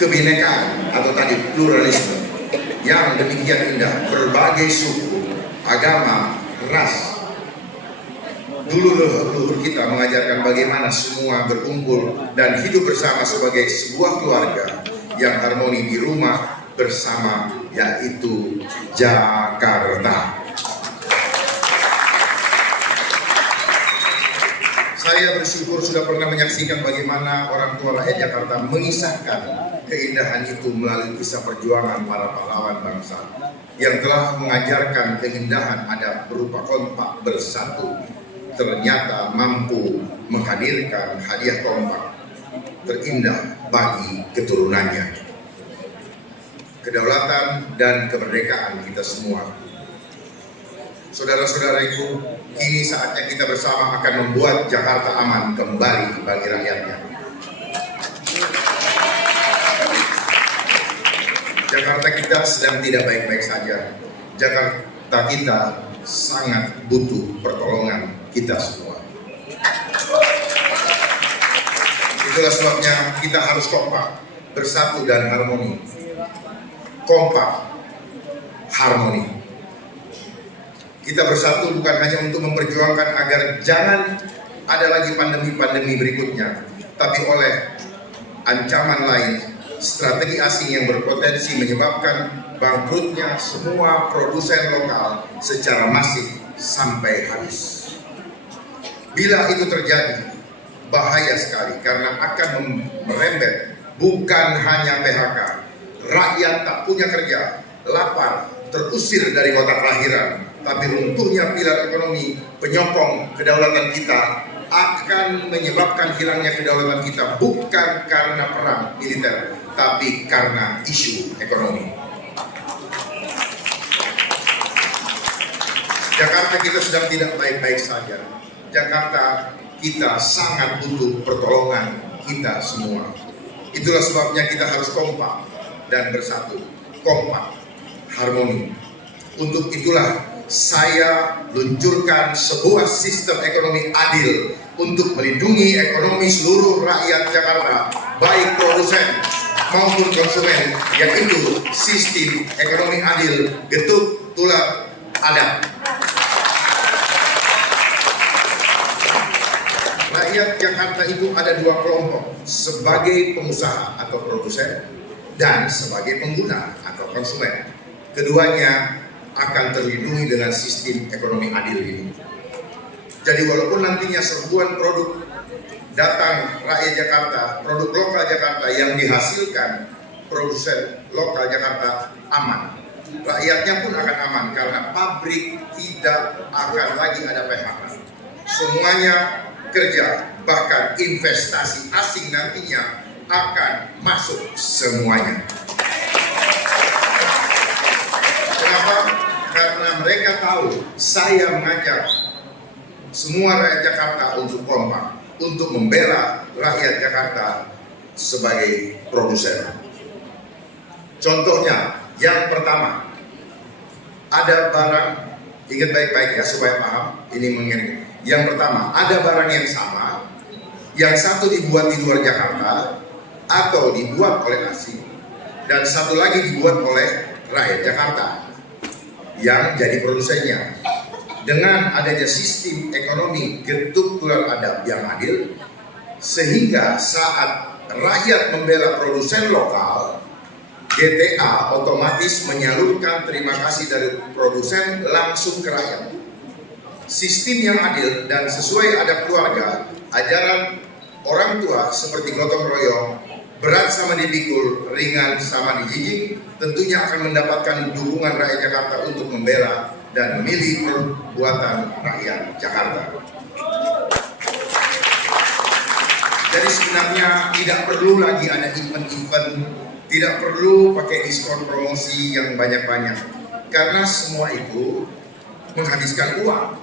kebinekaan atau tadi pluralisme yang demikian indah, berbagai suku, agama, ras. Dulu leluhur kita mengajarkan bagaimana semua berkumpul dan hidup bersama sebagai sebuah keluarga yang harmoni di rumah bersama, yaitu Jakarta. Saya bersyukur sudah pernah menyaksikan bagaimana orang tua rakyat Jakarta mengisahkan keindahan itu melalui kisah perjuangan para pahlawan bangsa yang telah mengajarkan keindahan ada berupa kompak bersatu, ternyata mampu menghadirkan hadiah kompak terindah bagi keturunannya. Kedaulatan dan kemerdekaan kita semua. Saudara-saudaraku, kini saatnya kita bersama akan membuat Jakarta aman kembali bagi rakyatnya. Jakarta kita sedang tidak baik-baik saja. Jakarta kita sangat butuh pertolongan kita semua. Itulah sebabnya kita harus kompak, bersatu dan harmoni. Kompak, harmoni. Kita bersatu bukan hanya untuk memperjuangkan agar jangan ada lagi pandemi-pandemi berikutnya, tapi oleh ancaman lain, strategi asing yang berpotensi menyebabkan bangkrutnya semua produsen lokal secara masif sampai habis. Bila itu terjadi, bahaya sekali karena akan merembet bukan hanya PHK, rakyat tak punya kerja, lapar, terusir dari kota kelahiran, tapi runtuhnya pilar ekonomi penyokong kedaulatan kita akan menyebabkan hilangnya kedaulatan kita bukan karena perang militer, tapi karena isu ekonomi. Jakarta kita sedang tidak baik-baik saja. Jakarta kita sangat butuh pertolongan kita semua. Itulah sebabnya kita harus kompak dan bersatu. Kompak, harmoni. Untuk itulah saya luncurkan sebuah sistem ekonomi adil untuk melindungi ekonomi seluruh rakyat Jakarta, baik produsen maupun konsumen, yaitu sistem ekonomi adil getuk tular adab. Rakyat Jakarta itu ada dua kelompok, sebagai pengusaha atau produsen dan sebagai pengguna atau konsumen. Keduanya akan terlindungi dengan sistem ekonomi adil ini. Jadi walaupun nantinya serbuan produk datang rakyat Jakarta, produk lokal Jakarta yang dihasilkan produsen lokal Jakarta aman, rakyatnya pun akan aman karena pabrik tidak akan lagi ada PHK. Semuanya kerja, bahkan investasi asing nantinya akan masuk semuanya. Kenapa? Karena mereka tahu saya mengajak semua rakyat Jakarta untuk kompak, untuk membela rakyat Jakarta sebagai produsen. Contohnya, yang pertama, ada barang, ingat baik-baik ya supaya paham, ini mengenai. Yang pertama, ada barang yang sama, yang satu dibuat di luar Jakarta atau dibuat oleh asing, dan satu lagi dibuat oleh rakyat Jakarta yang jadi produsennya. Dengan adanya sistem ekonomi getuk tular adab yang adil, sehingga saat rakyat membela produsen lokal, GTA otomatis menyalurkan terima kasih dari produsen langsung ke rakyat. Sistem yang adil dan sesuai adab keluarga, ajaran orang tua seperti gotong royong, berat sama dipikul, ringan sama dijinjing, tentunya akan mendapatkan dukungan rakyat Jakarta untuk membela dan memilih perbuatan rakyat Jakarta. Jadi sebenarnya tidak perlu lagi ada event-event, tidak perlu pakai diskon promosi yang banyak-banyak, karena semua itu menghabiskan uang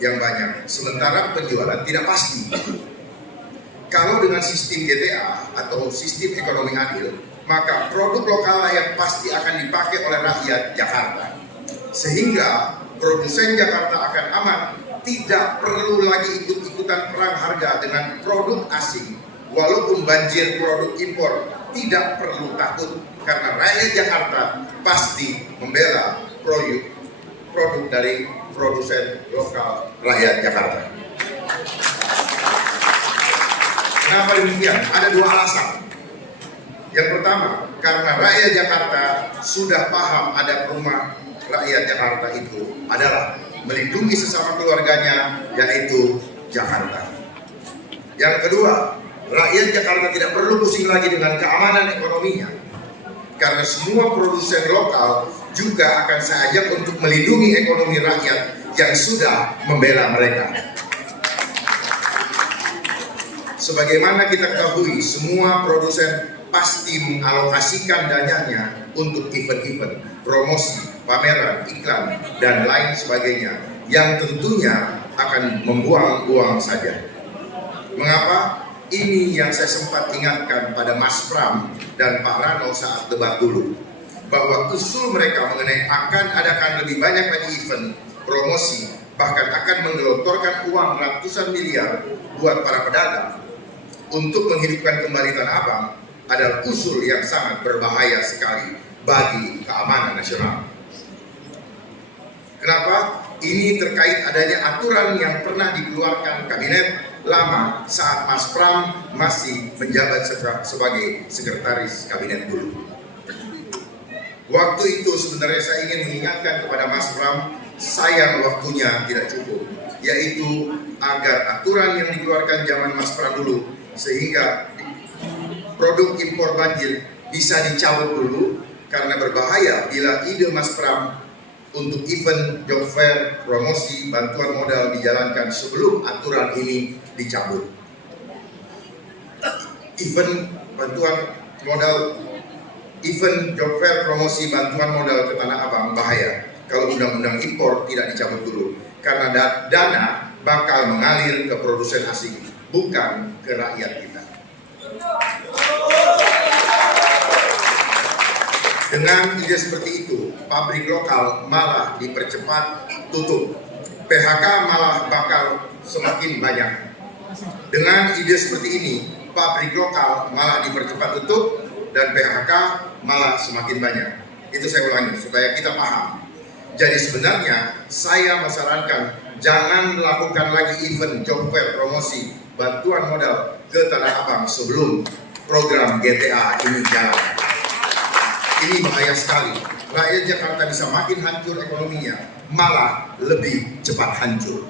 yang banyak, sementara penjualan tidak pasti. Kalau dengan sistem GTA atau sistem ekonomi adil, maka produk lokal yang pasti akan dipakai oleh rakyat Jakarta. Sehingga produsen Jakarta akan aman, tidak perlu lagi ikut-ikutan perang harga dengan produk asing walaupun banjir produk impor tidak perlu takut, karena rakyat Jakarta pasti membela produk dari produsen lokal rakyat Jakarta. Kenapa demikian? Ada dua alasan. Yang pertama, karena rakyat Jakarta sudah paham ada rumah rakyat Jakarta itu adalah melindungi sesama keluarganya, yaitu Jakarta. Yang kedua, rakyat Jakarta tidak perlu pusing lagi dengan keamanan ekonominya, karena semua produsen lokal juga akan saya ajak untuk melindungi ekonomi rakyat yang sudah membela mereka. Sebagaimana kita ketahui, semua produsen pasti mengalokasikan dananya untuk event-event, promosi, pameran, iklan, dan lain sebagainya, yang tentunya akan membuang uang saja. Mengapa? Ini yang saya sempat ingatkan pada Mas Pram dan Pak Rano saat debat dulu, bahwa usul mereka mengenai akan adakan lebih banyak lagi event, promosi, bahkan akan menggelontorkan uang ratusan miliar buat para pedagang untuk menghidupkan kembali Tanah Abang adalah usul yang sangat berbahaya sekali bagi keamanan nasional. Kenapa? Ini terkait adanya aturan yang pernah dikeluarkan kabinet lama saat Mas Pram masih menjabat sebagai sekretaris kabinet dulu. Waktu itu sebenarnya saya ingin mengingatkan kepada Mas Pram, sayang waktunya tidak cukup, yaitu agar aturan yang dikeluarkan zaman Mas Pram dulu, sehingga produk impor banjir bisa dicabut dulu, karena berbahaya bila ide Mas Pram untuk event, job fair, promosi, bantuan modal dijalankan sebelum aturan ini dicabut. Event, bantuan modal, event, job fair, promosi, bantuan modal ke Tanah Abang bahaya kalau undang-undang impor tidak dicabut dulu, karena dana bakal mengalir ke produsen asing, bukan ke rakyat kita. Dengan ide seperti itu, pabrik lokal malah dipercepat tutup, PHK malah bakal semakin banyak. Dengan ide seperti ini, pabrik lokal malah dipercepat tutup dan PHK malah semakin banyak. Itu saya ulangi supaya kita paham. Jadi sebenarnya saya menyarankan jangan lakukan lagi event, job fair, promosi, bantuan modal ke Tanah Abang sebelum program GTA ini jalan. Ini bahaya sekali. Rakyat Jakarta bisa makin hancur ekonominya, malah lebih cepat hancur.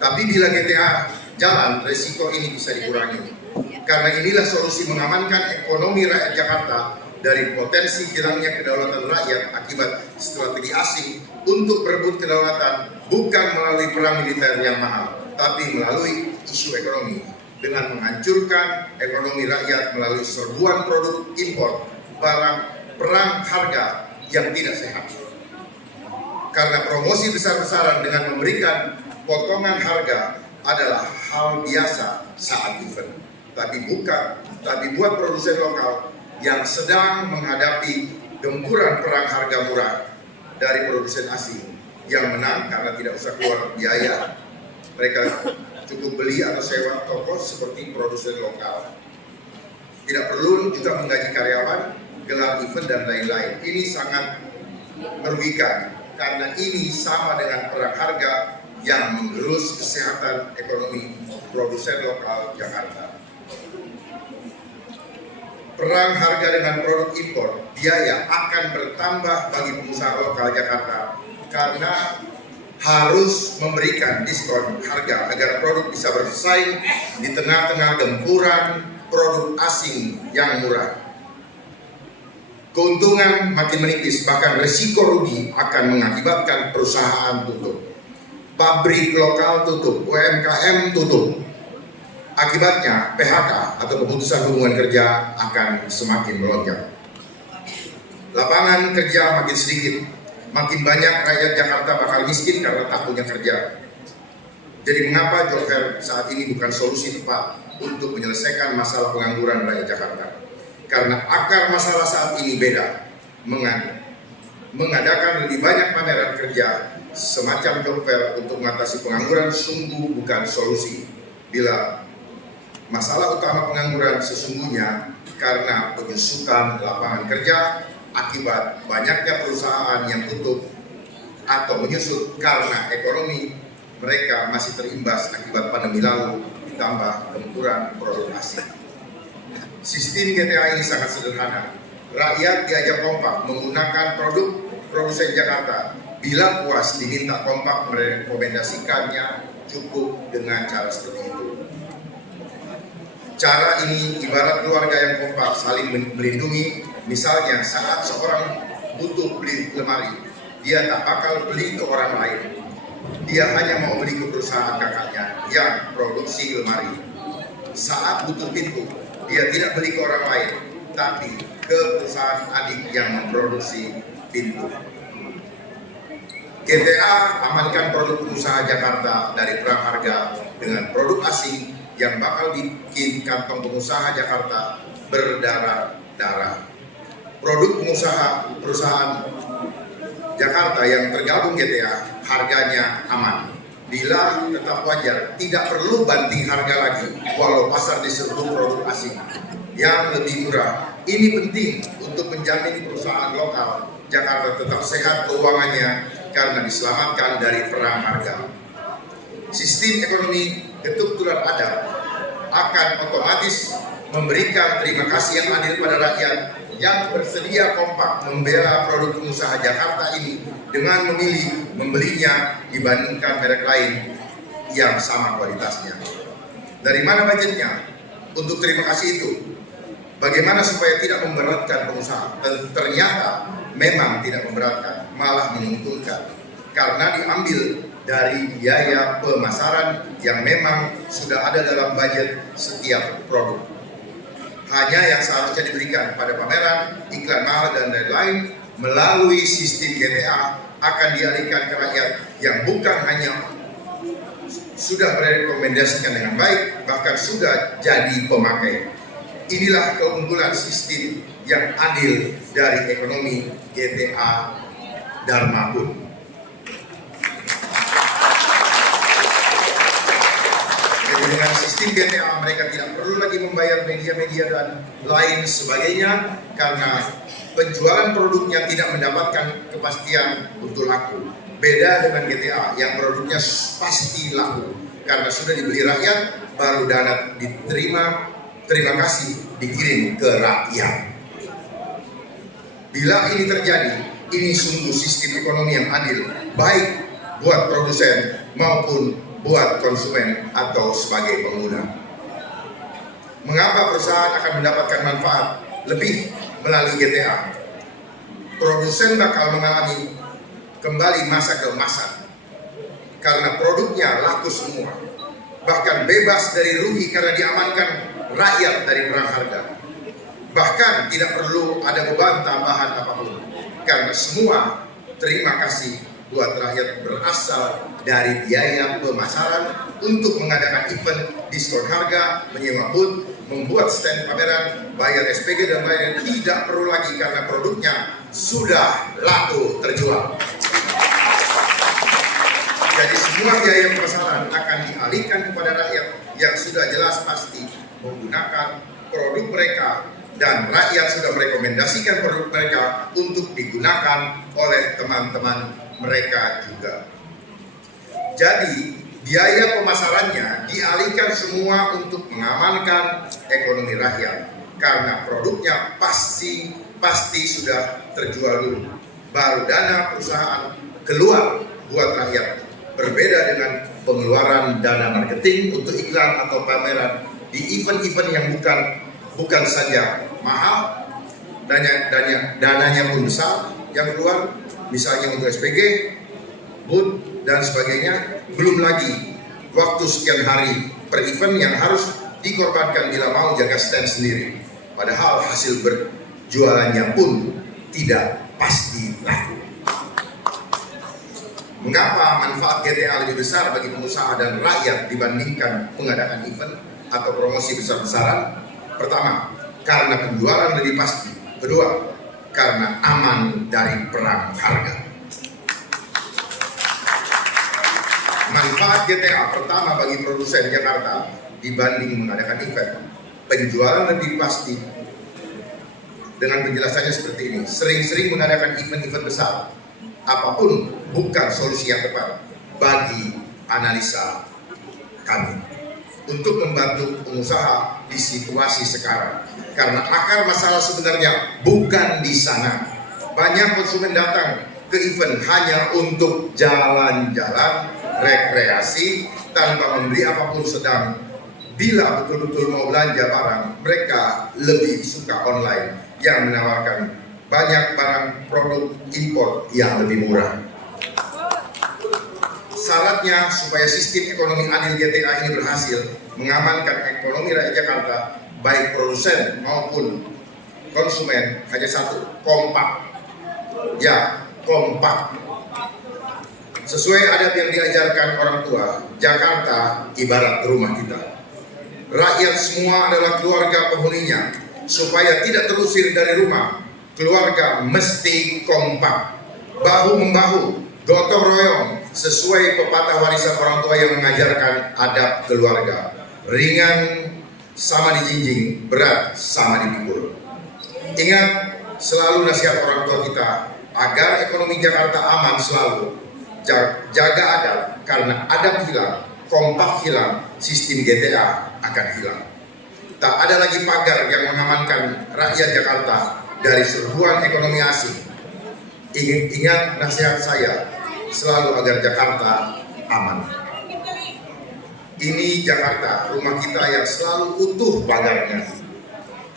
Tapi bila GTA jalan, resiko ini bisa dikurangi. Karena inilah solusi mengamankan ekonomi rakyat Jakarta dari potensi hilangnya kedaulatan rakyat akibat strategi asing untuk berebut kedaulatan, bukan melalui perang militer yang mahal, tapi melalui isu ekonomi dengan menghancurkan ekonomi rakyat melalui serbuan produk impor, perang harga yang tidak sehat. Karena promosi besar-besaran dengan memberikan potongan harga adalah hal biasa saat event, tapi buat produsen lokal yang sedang menghadapi gempuran perang harga murah dari produsen asing yang menang karena tidak usah keluar biaya, mereka cukup beli atau sewa toko seperti produsen lokal. Tidak perlu juga menggaji karyawan, gelar event dan lain-lain. Ini sangat merugikan karena ini sama dengan perang harga yang menggerus kesehatan ekonomi produsen lokal Jakarta. Perang harga dengan produk impor, biaya akan bertambah bagi pengusaha lokal Jakarta karena harus memberikan diskon harga agar produk bisa bersaing di tengah-tengah gempuran produk asing yang murah. Keuntungan makin menipis, bahkan resiko rugi akan mengakibatkan perusahaan tutup, pabrik lokal tutup, UMKM tutup. Akibatnya PHK atau pemutusan hubungan kerja akan semakin melonjak. Lapangan kerja makin sedikit, makin banyak rakyat Jakarta bakal miskin karena tak punya kerja. Jadi mengapa job fair saat ini bukan solusi tepat untuk menyelesaikan masalah pengangguran rakyat Jakarta? Karena akar masalah saat ini beda. Mengadakan lebih banyak pameran kerja semacam job fair untuk mengatasi pengangguran sungguh bukan solusi bila Masalah utama pengangguran sesungguhnya karena penyusutan lapangan kerja akibat banyaknya perusahaan yang tutup atau menyusut karena ekonomi mereka masih terimbas akibat pandemi lalu ditambah gempuran produk asing. Sistem GTA ini sangat sederhana. Rakyat diajak kompak menggunakan produk produsen Jakarta. Bila puas diminta kompak merekomendasikannya cukup dengan cara seperti itu. Cara ini ibarat keluarga yang kompak saling melindungi. Misalnya saat seorang butuh beli lemari, dia tak bakal beli ke orang lain. Dia hanya mau beli ke perusahaan kakaknya yang produksi lemari. Saat butuh pintu, dia tidak beli ke orang lain, tapi ke perusahaan adik yang memproduksi pintu. GTA amankan produk usaha Jakarta dari perang harga dengan produk asing yang bakal bikin kantong pengusaha Jakarta berdarah-darah. Produk perusahaan Jakarta yang tergabung GTA harganya aman. Bila tetap wajar, tidak perlu banting harga lagi walau pasar diserbu produk asing yang lebih murah. Ini penting untuk menjamin perusahaan lokal Jakarta tetap sehat keuangannya karena diselamatkan dari perang harga. Sistem ekonomi ketuk tular adab akan otomatis memberikan terima kasih yang adil pada rakyat yang bersedia kompak membela produk pengusaha Jakarta ini dengan memilih membelinya dibandingkan merek lain yang sama kualitasnya. Dari mana budgetnya untuk terima kasih itu? Bagaimana supaya tidak memberatkan pengusaha? Dan ternyata memang tidak memberatkan, malah menguntungkan karena diambil dari biaya pemasaran yang memang sudah ada dalam budget setiap produk. Hanya yang seharusnya diberikan pada pameran, iklan mahal dan lain-lain melalui sistem GTA akan dialihkan ke rakyat yang bukan hanya sudah merekomendasikan dengan baik, bahkan sudah jadi pemakai. Inilah keunggulan sistem yang adil dari ekonomi GTA Dharma Kun. Dengan sistem GTA mereka tidak perlu lagi membayar media-media dan lain sebagainya karena penjualan produknya tidak mendapatkan kepastian untuk laku. Beda dengan GTA yang produknya pasti laku karena sudah dibeli rakyat, baru dana diterima, terima kasih dikirim ke rakyat. Bila ini terjadi, ini sungguh sistem ekonomi yang adil, baik buat produsen maupun buat konsumen atau sebagai pengguna. Mengapa perusahaan akan mendapatkan manfaat lebih melalui GTA? Produsen bakal mengalami kembali masa ke masa karena produknya laku semua, bahkan bebas dari rugi karena diamankan rakyat dari perang harga. Bahkan tidak perlu ada beban tambahan apapun karena semua terima kasih buat rakyat berasal dari biaya pemasaran untuk mengadakan event, diskon harga, menyewa booth, membuat stand pameran, bayar SPG dan lain-lain tidak perlu lagi karena produknya sudah laku terjual. Jadi semua biaya pemasaran akan dialihkan kepada rakyat yang sudah jelas pasti menggunakan produk mereka dan rakyat sudah merekomendasikan produk mereka untuk digunakan oleh teman-teman mereka juga. Jadi biaya pemasarannya dialihkan semua untuk mengamankan ekonomi rakyat karena produknya pasti sudah terjual dulu, baru dana perusahaan keluar buat rakyat. Berbeda dengan pengeluaran dana marketing untuk iklan atau pameran di event-event yang bukan saja mahal, dananya pun besar yang keluar, misalnya untuk SPG, booth dan sebagainya. Belum lagi waktu sekian hari per event yang harus dikorbankan bila mau jaga stand sendiri. Padahal hasil berjualannya pun tidak pasti laku. Mengapa manfaat GTA lebih besar bagi pengusaha dan rakyat dibandingkan mengadakan event atau promosi besar-besaran? Pertama, karena penjualan lebih pasti. Kedua, karena aman dari perang harga. Manfaat GTA pertama bagi produsen Jakarta dibanding mengadakan event. Penjualan lebih pasti dengan penjelasannya seperti ini. Sering-sering mengadakan event-event besar, apapun bukan solusi yang tepat bagi analisa kami untuk membantu pengusaha di situasi sekarang. Karena akar masalah sebenarnya bukan di sana. Banyak konsumen datang ke event hanya untuk jalan-jalan, rekreasi, tanpa membeli apapun, sedang bila betul-betul mau belanja barang, mereka lebih suka online yang menawarkan banyak barang produk impor yang lebih murah. Syaratnya supaya sistem ekonomi adil GTA ini berhasil mengamankan ekonomi rakyat Jakarta, baik produsen maupun konsumen, hanya satu: kompak. Ya, kompak. Sesuai adab yang diajarkan orang tua, Jakarta ibarat rumah kita. Rakyat semua adalah keluarga penghuninya. Supaya tidak terusir dari rumah, keluarga mesti kompak, bahu-membahu, gotong royong, sesuai pepatah warisan orang tua yang mengajarkan adab keluarga. Ringan sama dijinjing, berat sama dipikul. Ingat selalu nasihat orang tua kita, agar ekonomi Jakarta aman selalu. Jaga adab, karena adab hilang, kompak hilang, sistem GTA akan hilang. Tak ada lagi pagar yang mengamankan rakyat Jakarta dari serbuan ekonomi asing. Ingat nasihat saya selalu agar Jakarta aman. Ini Jakarta, rumah kita yang selalu utuh pagarnya.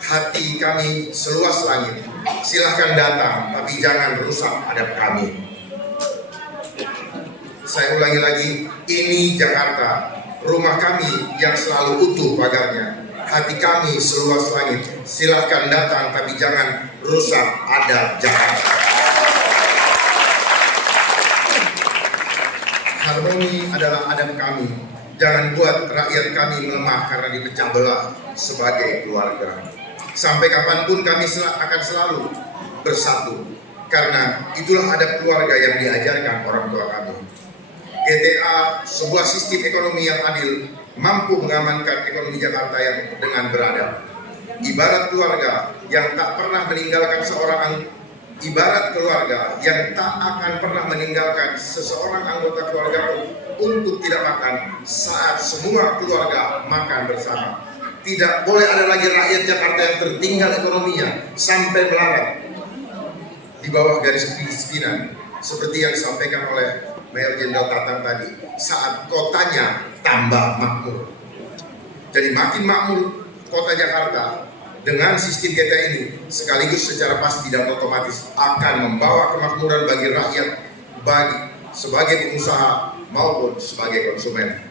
Hati kami seluas langit. Silahkan datang, tapi jangan rusak adab kami. Saya ulangi lagi, ini Jakarta, rumah kami yang selalu utuh pagarnya. Hati kami seluas langit. Silahkan datang, tapi jangan rusak adab Jakarta. Harmoni adalah adab kami. Jangan buat rakyat kami melemah karena dipecah belah sebagai keluarga. Sampai kapanpun kami akan selalu bersatu, karena itulah adab keluarga yang diajarkan orang tua kami. GTA, sebuah sistem ekonomi yang adil, mampu mengamankan ekonomi Jakarta yang dengan beradab. Ibarat keluarga yang tak pernah meninggalkan ibarat keluarga yang tak akan pernah meninggalkan seseorang anggota keluarga untuk tidak makan saat semua keluarga makan bersama. Tidak boleh ada lagi rakyat Jakarta yang tertinggal ekonominya sampai melarat di bawah garis kemiskinan, seperti yang disampaikan oleh Mayor Jenderal Tatang tadi, saat kotanya tambah makmur. Jadi makin makmur kota Jakarta dengan sistem kita ini, sekaligus secara pasti dan otomatis akan membawa kemakmuran bagi rakyat, sebagai pengusaha maupun sebagai konsumen.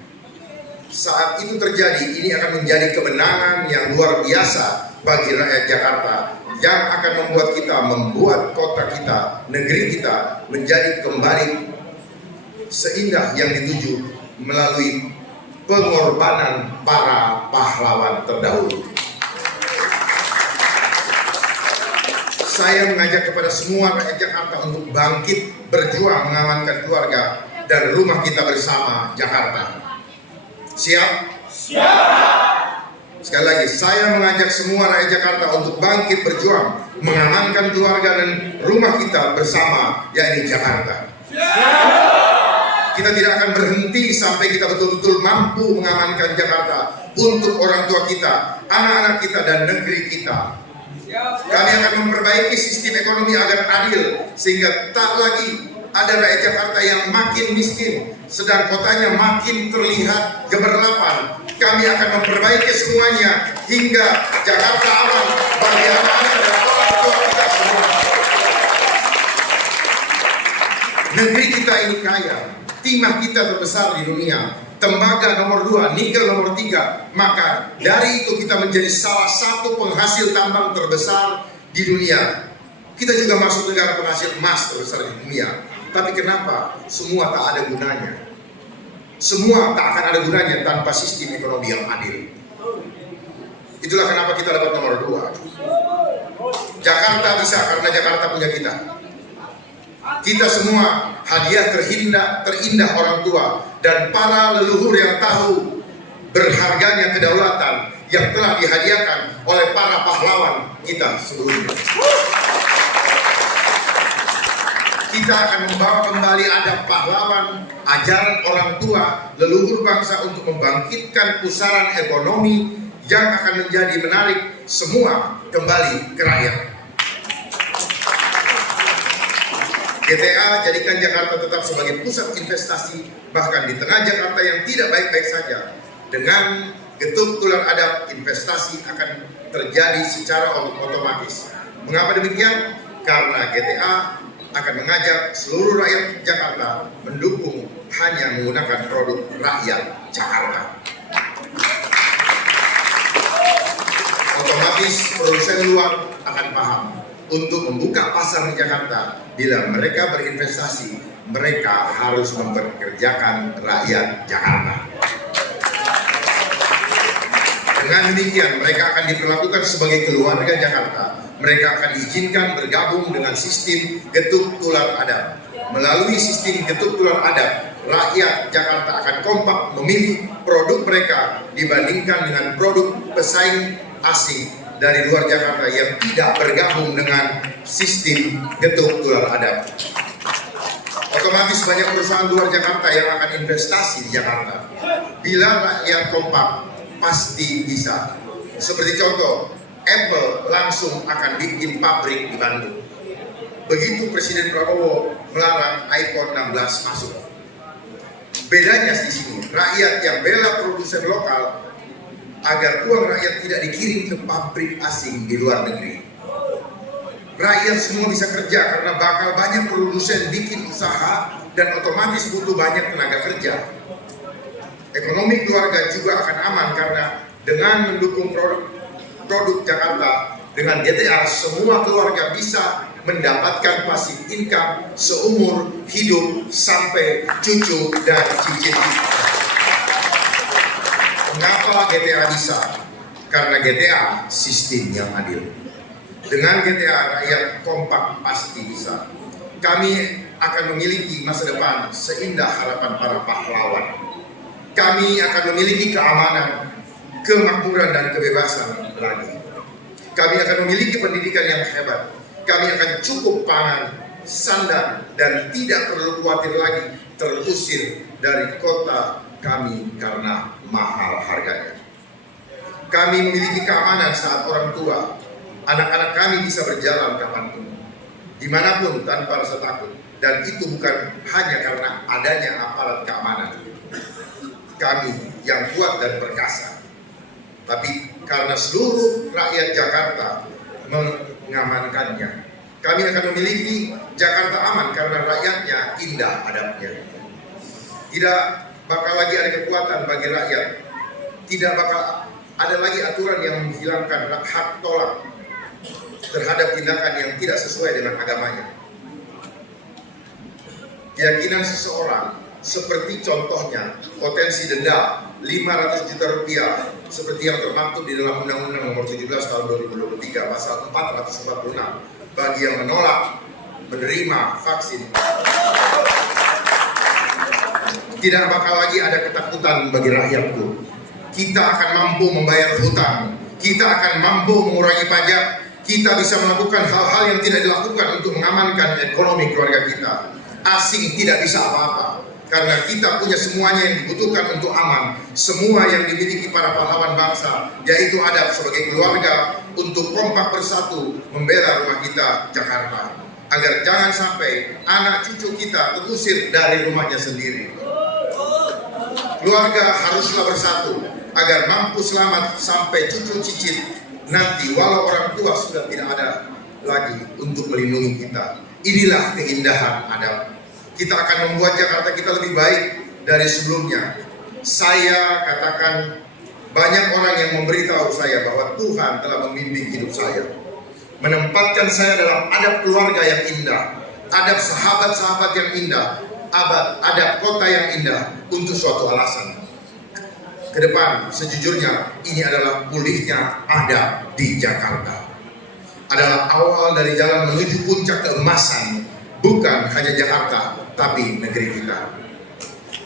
Saat itu terjadi, ini akan menjadi kemenangan yang luar biasa bagi rakyat Jakarta, yang akan membuat kota kita, negeri kita menjadi kembali seindah yang dituju melalui pengorbanan para pahlawan terdahulu. Saya mengajak kepada semua rakyat Jakarta untuk bangkit berjuang mengamankan keluarga dan rumah kita bersama Jakarta. Siap? Siap! Sekali lagi, saya mengajak semua rakyat Jakarta untuk bangkit berjuang mengamankan keluarga dan rumah kita bersama, yakni Jakarta. Siap! Kita tidak akan berhenti sampai kita betul-betul mampu mengamankan Jakarta untuk orang tua kita, anak-anak kita, dan negeri kita. Kami akan memperbaiki sistem ekonomi agar adil, sehingga tak lagi ada rakyat Jakarta yang makin miskin, sedang kotanya makin terlihat gemerlapan. Kami akan memperbaiki semuanya hingga Jakarta aman bagi anak-anak dan orang tua kita semua. Negeri kita ini kaya, timah kita terbesar di dunia, tembaga nomor 2, nikel nomor 3. Maka dari itu kita menjadi salah satu penghasil tambang terbesar di dunia. Kita juga masuk negara penghasil emas terbesar di dunia. Tapi kenapa semua tak ada gunanya? Semua tak akan ada gunanya tanpa sistem ekonomi yang adil. Itulah kenapa kita dapat nomor 2. Jakarta bisa karena Jakarta punya kita. Kita semua hadiah terindah orang tua dan para leluhur yang tahu berharganya kedaulatan yang telah dihadiahkan oleh para pahlawan kita sebelumnya. Kita akan membawa kembali adab pahlawan, ajaran orang tua, leluhur bangsa untuk membangkitkan pusaran ekonomi yang akan menjadi menarik semua kembali ke rakyat. GTA jadikan Jakarta tetap sebagai pusat investasi, bahkan di tengah Jakarta yang tidak baik-baik saja. Dengan getuk tular adab, investasi akan terjadi secara otomatis. Mengapa demikian? Karena GTA akan mengajak seluruh rakyat Jakarta mendukung hanya menggunakan produk rakyat Jakarta. Otomatis produsen luar akan paham untuk membuka pasar di Jakarta. Bila mereka berinvestasi, mereka harus mempekerjakan rakyat Jakarta. Dengan demikian, mereka akan diperlakukan sebagai keluarga Jakarta. Mereka akan diizinkan bergabung dengan sistem getuk tular adab. Melalui sistem getuk tular adab, rakyat Jakarta akan kompak memilih produk mereka dibandingkan dengan produk pesaing asing dari luar Jakarta yang tidak bergabung dengan sistem getuk tular adab. Otomatis banyak perusahaan luar Jakarta yang akan investasi di Jakarta. Bila rakyat kompak, pasti bisa. Seperti contoh, Apple langsung akan bikin pabrik di Bandung. Begitu Presiden Prabowo melarang iPhone 16 masuk. Bedanya di sini, rakyat yang bela produsen lokal agar uang rakyat tidak dikirim ke pabrik asing di luar negeri. Rakyat semua bisa kerja karena bakal banyak produsen bikin usaha dan otomatis butuh banyak tenaga kerja. Ekonomi keluarga juga akan aman karena dengan mendukung produk Jakarta dengan GTA, semua keluarga bisa mendapatkan passive income seumur hidup sampai cucu dan cicit. Mengapa GTA bisa? Karena GTA sistem yang adil. Dengan GTA rakyat kompak pasti bisa. Kami akan memiliki masa depan seindah harapan para pahlawan. Kami akan memiliki keamanan, kemakmuran dan kebebasan lagi. Kami akan memiliki pendidikan yang hebat. Kami akan cukup pangan, sandang, dan tidak perlu khawatir lagi terusir dari kota kami karena mahal harganya. Kami memiliki keamanan saat orang tua, anak-anak kami bisa berjalan kapanpun, dimanapun tanpa rasa takut. Dan itu bukan hanya karena adanya aparat keamanan kami yang kuat dan perkasa, tapi karena seluruh rakyat Jakarta mengamankannya. Kami akan memiliki Jakarta aman karena rakyatnya indah adabnya. Tidak bakal lagi ada kekuatan bagi rakyat. Tidak bakal ada lagi aturan yang menghilangkan hak tolak terhadap tindakan yang tidak sesuai dengan agamanya. Keyakinan seseorang seperti contohnya potensi denda 500 juta rupiah seperti yang termaktub di dalam Undang-Undang Nomor 17 Tahun 2023 Pasal 446 bagi yang menolak menerima vaksin. Tidak bakal lagi ada ketakutan bagi rakyatku. Kita akan mampu membayar hutang, kita akan mampu mengurangi pajak, kita bisa melakukan hal-hal yang tidak dilakukan untuk mengamankan ekonomi keluarga kita. Asing tidak bisa apa-apa karena kita punya semuanya yang dibutuhkan untuk aman. Semua yang dimiliki para pahlawan bangsa, yaitu adab sebagai keluarga untuk kompak bersatu membela rumah kita Jakarta, agar jangan sampai anak cucu kita terusir dari rumahnya sendiri. Keluarga haruslah bersatu agar mampu selamat sampai cucu cicit nanti, walau orang tua sudah tidak ada lagi untuk melindungi kita. Inilah keindahan adab. Kita akan membuat Jakarta kita lebih baik dari sebelumnya. Saya katakan, banyak orang yang memberitahu saya bahwa Tuhan telah membimbing hidup saya, menempatkan saya dalam adab keluarga yang indah, adab sahabat-sahabat yang indah, adab kota yang indah untuk suatu alasan. Ke depan, sejujurnya ini adalah pulihnya adab di Jakarta. Adalah awal dari jalan menuju puncak keemasan, bukan hanya Jakarta, tapi negeri kita.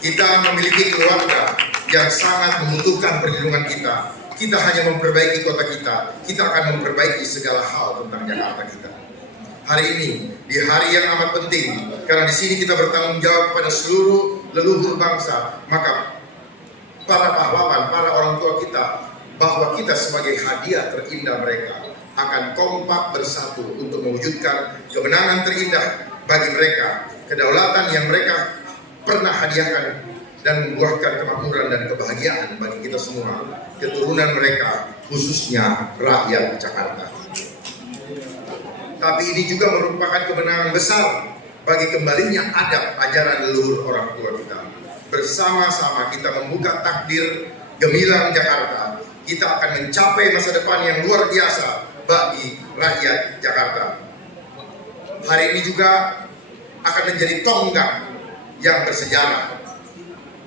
Kita memiliki keluarga yang sangat membutuhkan perlindungan kita. Kita hanya memperbaiki kota kita akan memperbaiki segala hal tentang Jakarta kita. Hari ini, di hari yang amat penting, karena di sini kita bertanggung jawab kepada seluruh leluhur bangsa, maka para pahlawan, para orang tua kita, bahwa kita sebagai hadiah terindah mereka akan kompak bersatu untuk mewujudkan kemenangan terindah bagi mereka, kedaulatan yang mereka pernah hadiahkan dan membuahkan kemakmuran dan kebahagiaan bagi kita semua, keturunan mereka, khususnya rakyat Jakarta. Tapi ini juga merupakan kemenangan besar bagi kembalinya adab ajaran leluhur orang tua kita. Bersama-sama kita membuka takdir gemilang Jakarta. Kita akan mencapai masa depan yang luar biasa bagi rakyat Jakarta. Hari ini juga akan menjadi tonggak yang bersejarah.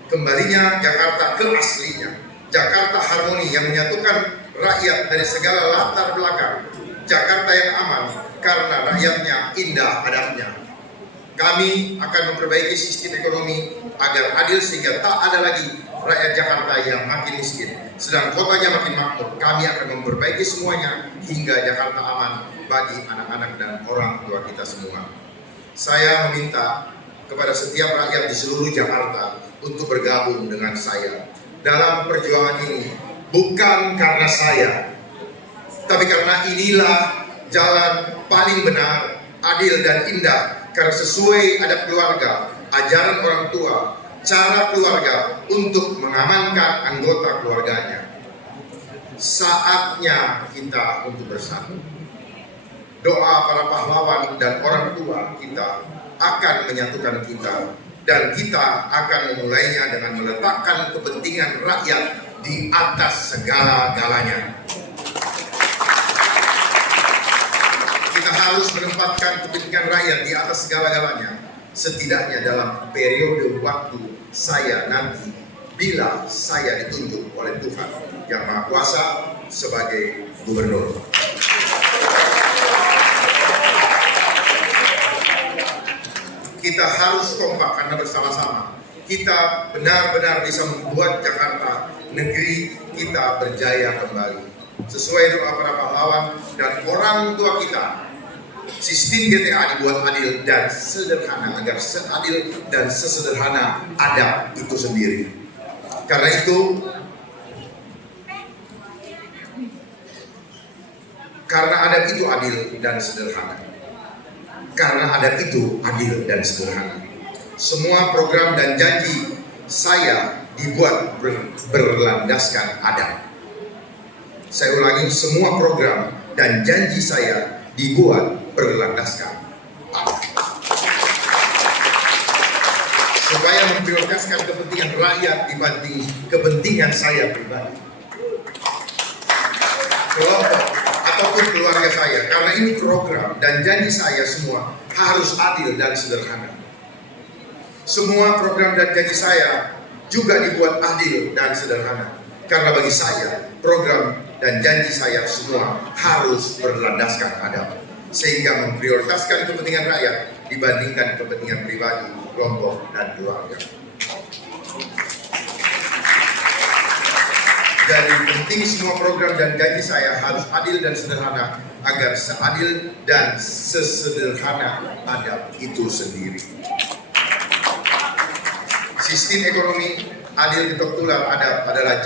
Kembalinya Jakarta ke aslinya, Jakarta harmoni yang menyatukan rakyat dari segala latar belakang, Jakarta yang aman karena rakyatnya indah adabnya. Kami akan memperbaiki sistem ekonomi agar adil sehingga tak ada lagi rakyat Jakarta yang makin miskin, sedang kotanya makin makmur. Kami akan memperbaiki semuanya hingga Jakarta aman bagi anak-anak dan orang tua kita semua. Saya meminta kepada setiap rakyat di seluruh Jakarta untuk bergabung dengan saya dalam perjuangan ini, bukan karena saya, tapi karena inilah jalan paling benar, adil dan indah, karena sesuai adab keluarga, ajaran orang tua, cara keluarga untuk mengamankan anggota keluarganya. Saatnya kita untuk bersatu. Doa para pahlawan dan orang tua kita akan menyatukan kita, dan kita akan memulainya dengan meletakkan kepentingan rakyat di atas segala-galanya. Kita harus menempatkan kepentingan rakyat di atas segala-galanya, setidaknya dalam periode waktu saya nanti, bila saya ditunjuk oleh Tuhan Yang Maha Kuasa sebagai gubernur. Kita harus kompak karena bersama-sama kita benar-benar bisa membuat Jakarta, negeri kita, berjaya kembali. Sesuai doa para pahlawan dan orang tua kita, sistem GTA dibuat adil dan sederhana agar seadil dan sesederhana adab itu sendiri. Karena itu, karena adab itu adil dan sederhana. Karena adab itu adil dan sederhana. Semua program dan janji saya dibuat berlandaskan adab. Saya ulangi, semua program dan janji saya dibuat berlandaskan adab. Supaya memprioritaskan kepentingan rakyat dibanding kepentingan saya pribadi, kelompok ataupun keluarga saya. Karena ini program dan janji saya semua harus adil dan sederhana. Semua program dan janji saya juga dibuat adil dan sederhana. Karena bagi saya, program dan janji saya semua harus berlandaskan adab, sehingga memprioritaskan kepentingan rakyat dibandingkan kepentingan pribadi, kelompok, dan keluarga. Jadi penting semua program dan janji saya harus adil dan sederhana, agar seadil dan sesederhana adab itu sendiri. Sistem ekonomi adil ketok tular adab adalah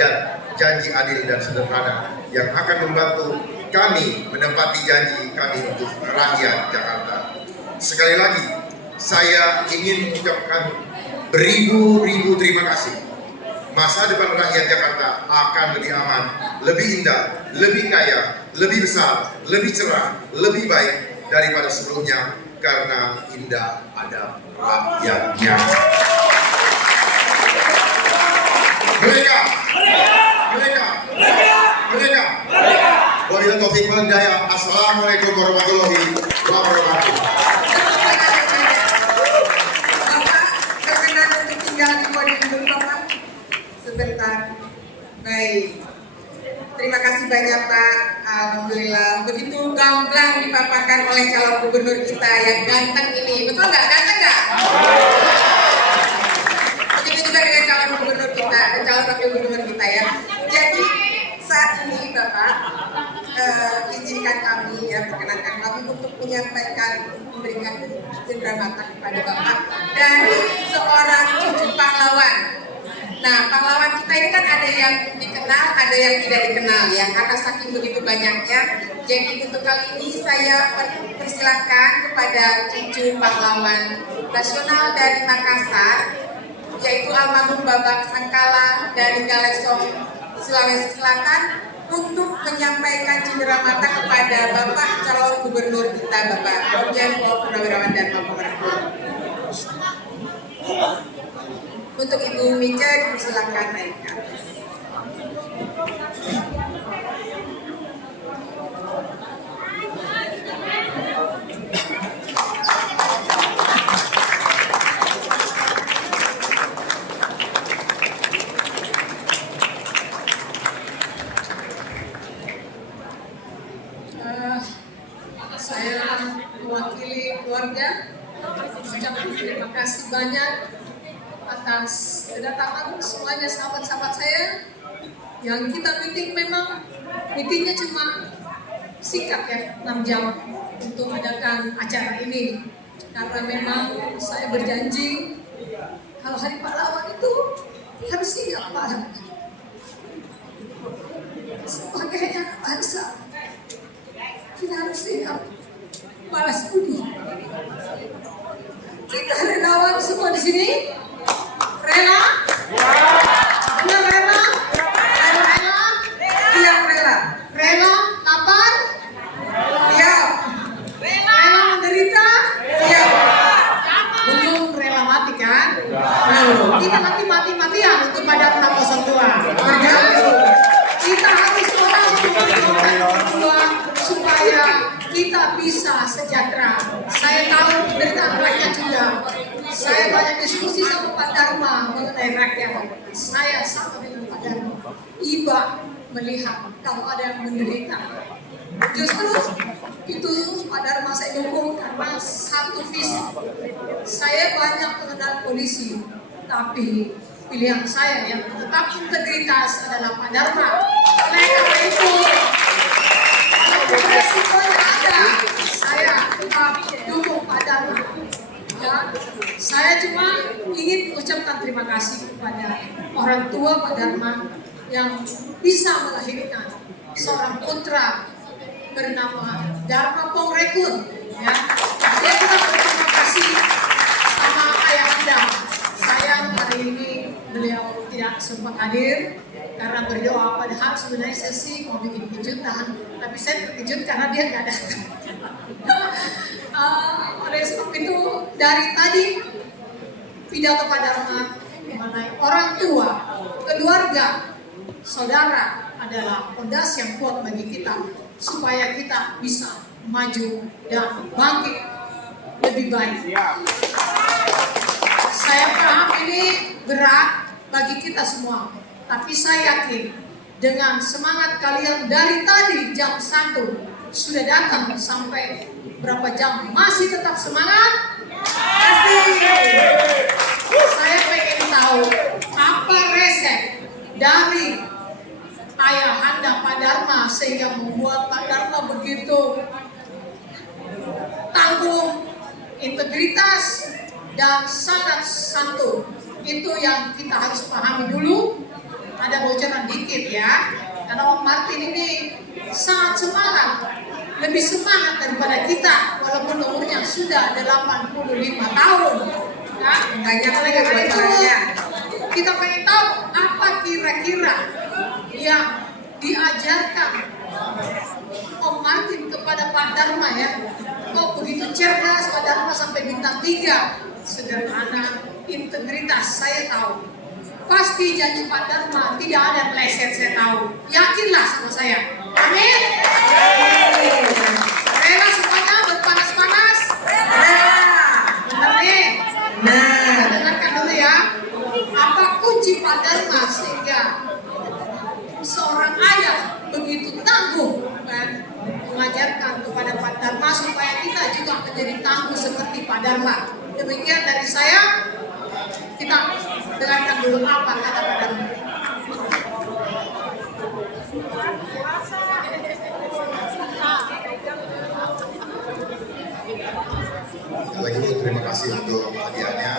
janji adil dan sederhana yang akan membantu kami menepati janji kami untuk rakyat Jakarta. Sekali lagi, saya ingin mengucapkan beribu-ribu terima kasih. Masa depan rakyat Jakarta akan lebih aman, lebih indah, lebih kaya, lebih besar, lebih cerah, lebih baik daripada sebelumnya, karena indah adab rakyatnya. Mereka. Wabillahi taufiq wal hidayah. Assalamualaikum warahmatullahi wabarakatuh. Bapak berkenan untuk tinggal di podium dulu, Bapak, sebentar. Baik. Terima kasih banyak, Pak. Alhamdulillah, begitu gamblang dipaparkan oleh calon gubernur kita yang ganteng ini. Betul nggak? Ganteng nggak? Begitu juga dengan calon gubernur kita, calon wakil gubernur ya, perkenankan kami untuk menyampaikan, memberikan cenderamata kepada Bapak dari seorang cucu pahlawan. Nah, pahlawan kita ini kan ada yang dikenal, ada yang tidak dikenal ya, karena saking begitu banyaknya. Jadi untuk kali ini saya persilakan kepada cucu pahlawan nasional dari Makassar, yaitu almarhum Babak Sangkala dari Galesong, Sulawesi Selatan, untuk menyampaikan cenderamata kepada Bapak calon gubernur kita, Bapak Komjen Pol Purnawirawan Dharma Pangerahan. Untuk Ibu Mica dipersilakan naik ke atas. Saya mewakili keluarga mengucapkan terima kasih banyak atas kedatangan semuanya sahabat-sahabat saya yang kita meeting. Memang meetingnya cuma singkat ya, 6 jam untuk mengadakan acara ini, karena memang saya berjanji kalau Hari Pahlawan itu harus siap Pak, sebagai anak bangsa kita harus siap balas budi. Kita relawan semua di sini rela? Benar rela? Rela? Siap rela? Rela lapar? Siap. Rela menderita? Siap. Belum rela mati kan? Kita nanti mati-matian untuk Badan 602. Kita harus orang supaya kita bisa sejahtera. Saya tahu penderitaan rakyat juga. Saya banyak diskusi sama Pak Dharma mengenai rakyat. Saya sama dengan Pak Dharma. Iba melihat kalau ada yang menderita. Justru itu Pak Dharma saya dukung karena satu visi. Saya banyak mengenal polisi, tapi pilihan saya yang tetap integritas adalah Pak Dharma. Oleh karena itu, resikonya ada, saya tetap dukung Pak Dharma. Ya, saya cuma ingin mengucapkan terima kasih kepada orang tua Pak Dharma yang bisa melahirkan seorang putra bernama Dharma Pongrekun. Ya, saya juga berterima kasih sama ayahanda. Sayang hari ini beliau tidak sempat hadir karena berdoa, padahal sebenarnya saya sih mau bikin kejutan, tapi saya terkejut karena dia nggak datang. Oleh sebab itu dari tadi pidato Pak Dharma mengenai orang tua, keluarga, saudara adalah fondasi yang kuat bagi kita supaya kita bisa maju dan bangkit lebih baik. Saya paham ini berat bagi kita semua, tapi saya yakin dengan semangat kalian dari tadi jam 1 sudah datang sampai berapa jam masih tetap semangat? Masih. Saya pengen tahu apa resep dari ayahanda Pak Dharma sehingga membuat Pak Dharma begitu tangguh, integritas, dan sangat santun. Itu yang kita harus pahami dulu. Ada bocoran dikit ya, karena Om Martin ini sangat semangat, lebih semangat daripada kita, walaupun umurnya sudah 85 tahun. Ya, Banyak oleh lagi karena itu bocorannya. kita pengen tahu apa kira-kira yang diajarkan Om Martin kepada Pak Dharma ya. Kok begitu cerdas Pak Dharma sampai bintang 3? Sederhana, integritas, saya tahu. Pasti janji Pak Dharma tidak ada meleset, saya tahu. Yakinlah sama saya. Amin. Rela semuanya berpanas-panas? Rela. Benar nih. Nah, Kita dengarkan dulu ya. Apa kunci Pak Dharma sehingga seorang ayah begitu tangguh kan mengajarkan kepada Pak Dharma supaya kita juga menjadi tangguh seperti Pak Dharma. Demikian dari saya. Kita dengarkan dulu apa kata Pak Dharma. Sekali lagi Bu, terima kasih untuk hadiahnya.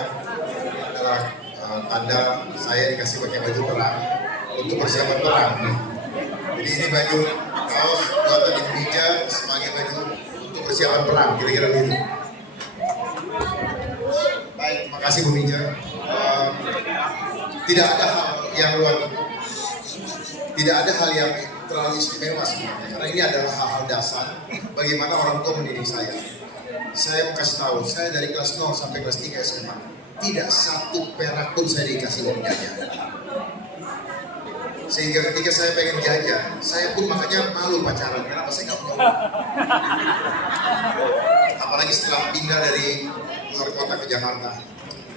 Adalah tanda saya dikasih pakai baju perang untuk persiapan perang. Jadi ini baju kaos buatan Indonesia sebagai baju untuk persiapan perang, kira-kira begitu. Baik, terima kasih Bu Minja. Tidak ada hal yang terlalu istimewa sebenarnya, karena ini adalah hal-hal dasar bagaimana orang tua mendidik saya. Saya mau kasih tahu, saya dari kelas 0 sampai kelas 3 SMA, tidak satu perak pun saya dikasih uang jajan. Sehingga ketika saya pengen jajan, saya pun makanya malu pacaran, kenapa saya nggak punya uang. Apalagi setelah pindah dari luar kota ke Jakarta,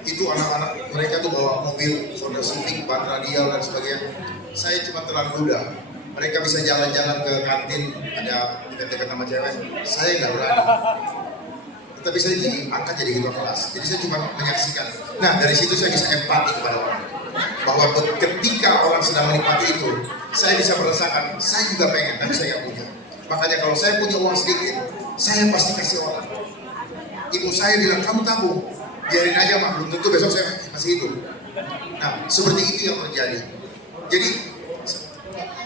itu anak-anak mereka tuh bawa mobil Honda Civic, ban radial dan sebagainya. Saya cuma terlalu muda. Mereka bisa jalan-jalan ke kantin, ada dekat-dekat sama cewek. Saya nggak berani. Tapi saya diangkat jadi ketua kelas. Jadi saya cuma menyaksikan. Nah, dari situ saya bisa empati kepada orang. Bahwa ketika orang sedang menikmati itu, saya bisa merasakan, saya juga pengen, tapi saya nggak punya. Makanya kalau saya punya uang sedikit, saya pasti kasih orang. Ibu saya bilang, kamu tabung, biarin aja mak, belum tentu besok saya masih hidup. Nah, seperti itu yang terjadi. Jadi,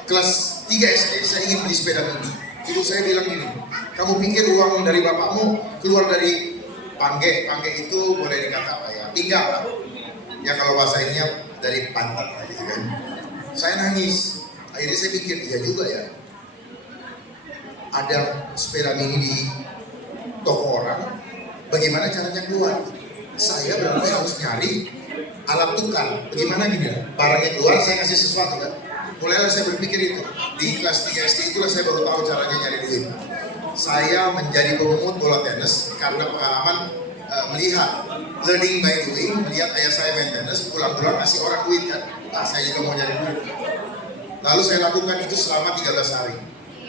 kelas 3 SD, saya ingin beli sepeda mini. Ibu saya bilang ini, kamu pikir uang dari bapakmu keluar dari pangge itu boleh dikata apa ya, pinggang lah. Ya kalau bahasa ininya dari pantat aja kan. Saya nangis, akhirnya saya pikir, iya juga ya. Ada sepeda mini di toko orang, bagaimana caranya keluar? Saya berarti harus nyari alat tukar. Bagaimana gini? Barangnya keluar, saya kasih sesuatu kan. Mulailah saya berpikir itu. Di kelas 3 SD itulah saya baru tahu caranya nyari duit. Saya menjadi pemungut bola tenis karena pengalaman melihat learning by doing, melihat ayah saya main tenis, pulang-pulang ngasih orang duit kan. Nah, saya juga mau nyari duit. Lalu saya lakukan itu selama 13 hari.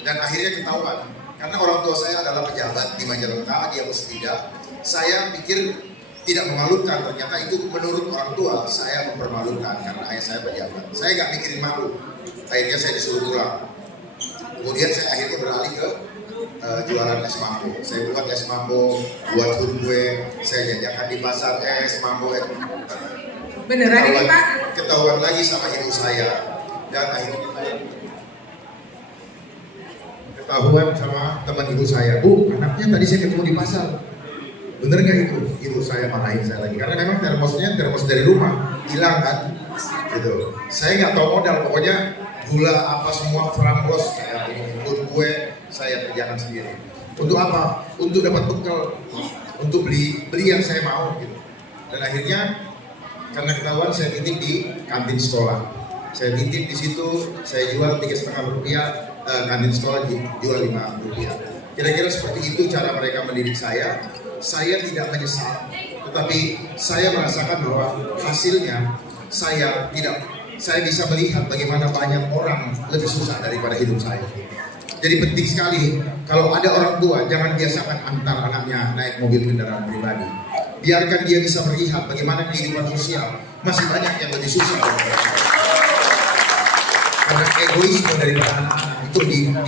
Dan akhirnya ketahuan. Karena orang tua saya adalah pejabat di Majalengka, dia muslidah. Saya pikir tidak memalukan, ternyata itu menurut orang tua saya mempermalukan karena ayah saya pejabat. Saya nggak mikirin malu. Akhirnya saya disuruh pulang. Kemudian saya akhirnya beralih ke jualan es mambo. Saya buat es mambo, buat gue, saya jajakan di pasar es mambo. Beneran ini Pak? Ketahuan lagi sama ibu saya dan akhirnya ketahuan sama teman ibu saya. Bu, anaknya tadi saya ketemu di pasar. Bener nggak itu? Ibu saya marahin saya lagi karena memang termosnya termos dari rumah hilang kan, gitu. Saya nggak tahu modal, pokoknya gula apa semua frambos kayak ini buat gue saya kerjakan sendiri. Untuk apa? Untuk dapat bekal, untuk beli yang saya mau gitu. Dan akhirnya karena ketahuan saya titip di kantin sekolah. Saya titip di situ, saya jual Rp3,5, kantin sekolah jual Rp5. Kira-kira seperti itu cara mereka mendidik saya. Saya tidak menyesal, tetapi saya merasakan bahwa hasilnya saya bisa melihat bagaimana banyak orang lebih susah daripada hidup saya. Jadi penting sekali kalau ada orang tua jangan biasakan antar anaknya naik mobil kendaraan pribadi. Biarkan dia bisa melihat bagaimana kehidupan sosial masih banyak yang lebih susah daripada saya. Karena egoisme daripada anak-anak itu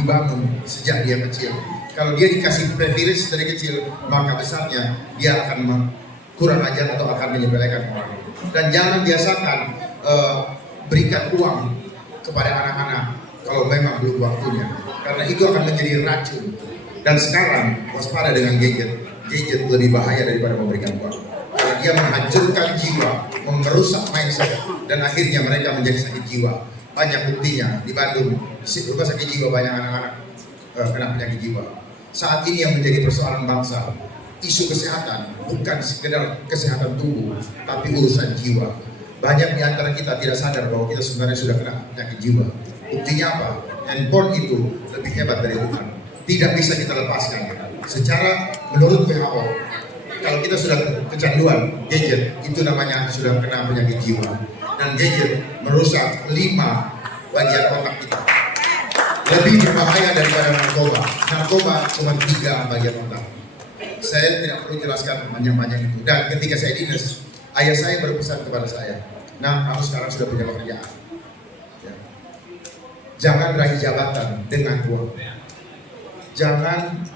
dibangun sejak dia kecil. Kalau dia dikasih privilege dari kecil, maka besarnya dia akan kurang ajar atau akan menyepelekan orang. Dan jangan biasakan berikan uang kepada anak-anak kalau memang belum waktunya, karena itu akan menjadi racun. Dan sekarang waspada dengan gadget lebih bahaya daripada memberikan uang, karena dia menghancurkan jiwa, merusak mindset, dan akhirnya mereka menjadi sakit jiwa. Banyak buktinya di Bandung, rumah sakit jiwa banyak anak-anak kena penyakit jiwa. Saat ini yang menjadi persoalan bangsa, isu kesehatan bukan sekedar kesehatan tubuh, tapi urusan jiwa. Banyak di antara kita tidak sadar bahwa kita sebenarnya sudah kena penyakit jiwa. Buktinya apa? Handphone itu lebih hebat dari Tuhan. Tidak bisa kita lepaskan. Secara menurut WHO, kalau kita sudah kecanduan gadget, itu namanya sudah kena penyakit jiwa. Dan gadget merusak 5 bagian otak kita. Lebih berbahaya daripada narkoba. Narkoba cuma 3 bagian otak. Saya tidak perlu jelaskan panjang-panjang itu. Dan ketika saya dinas, ayah saya berpesan kepada saya, nah kamu sekarang sudah punya pekerjaan. Ya. Jangan raih jabatan dengan uang. Jangan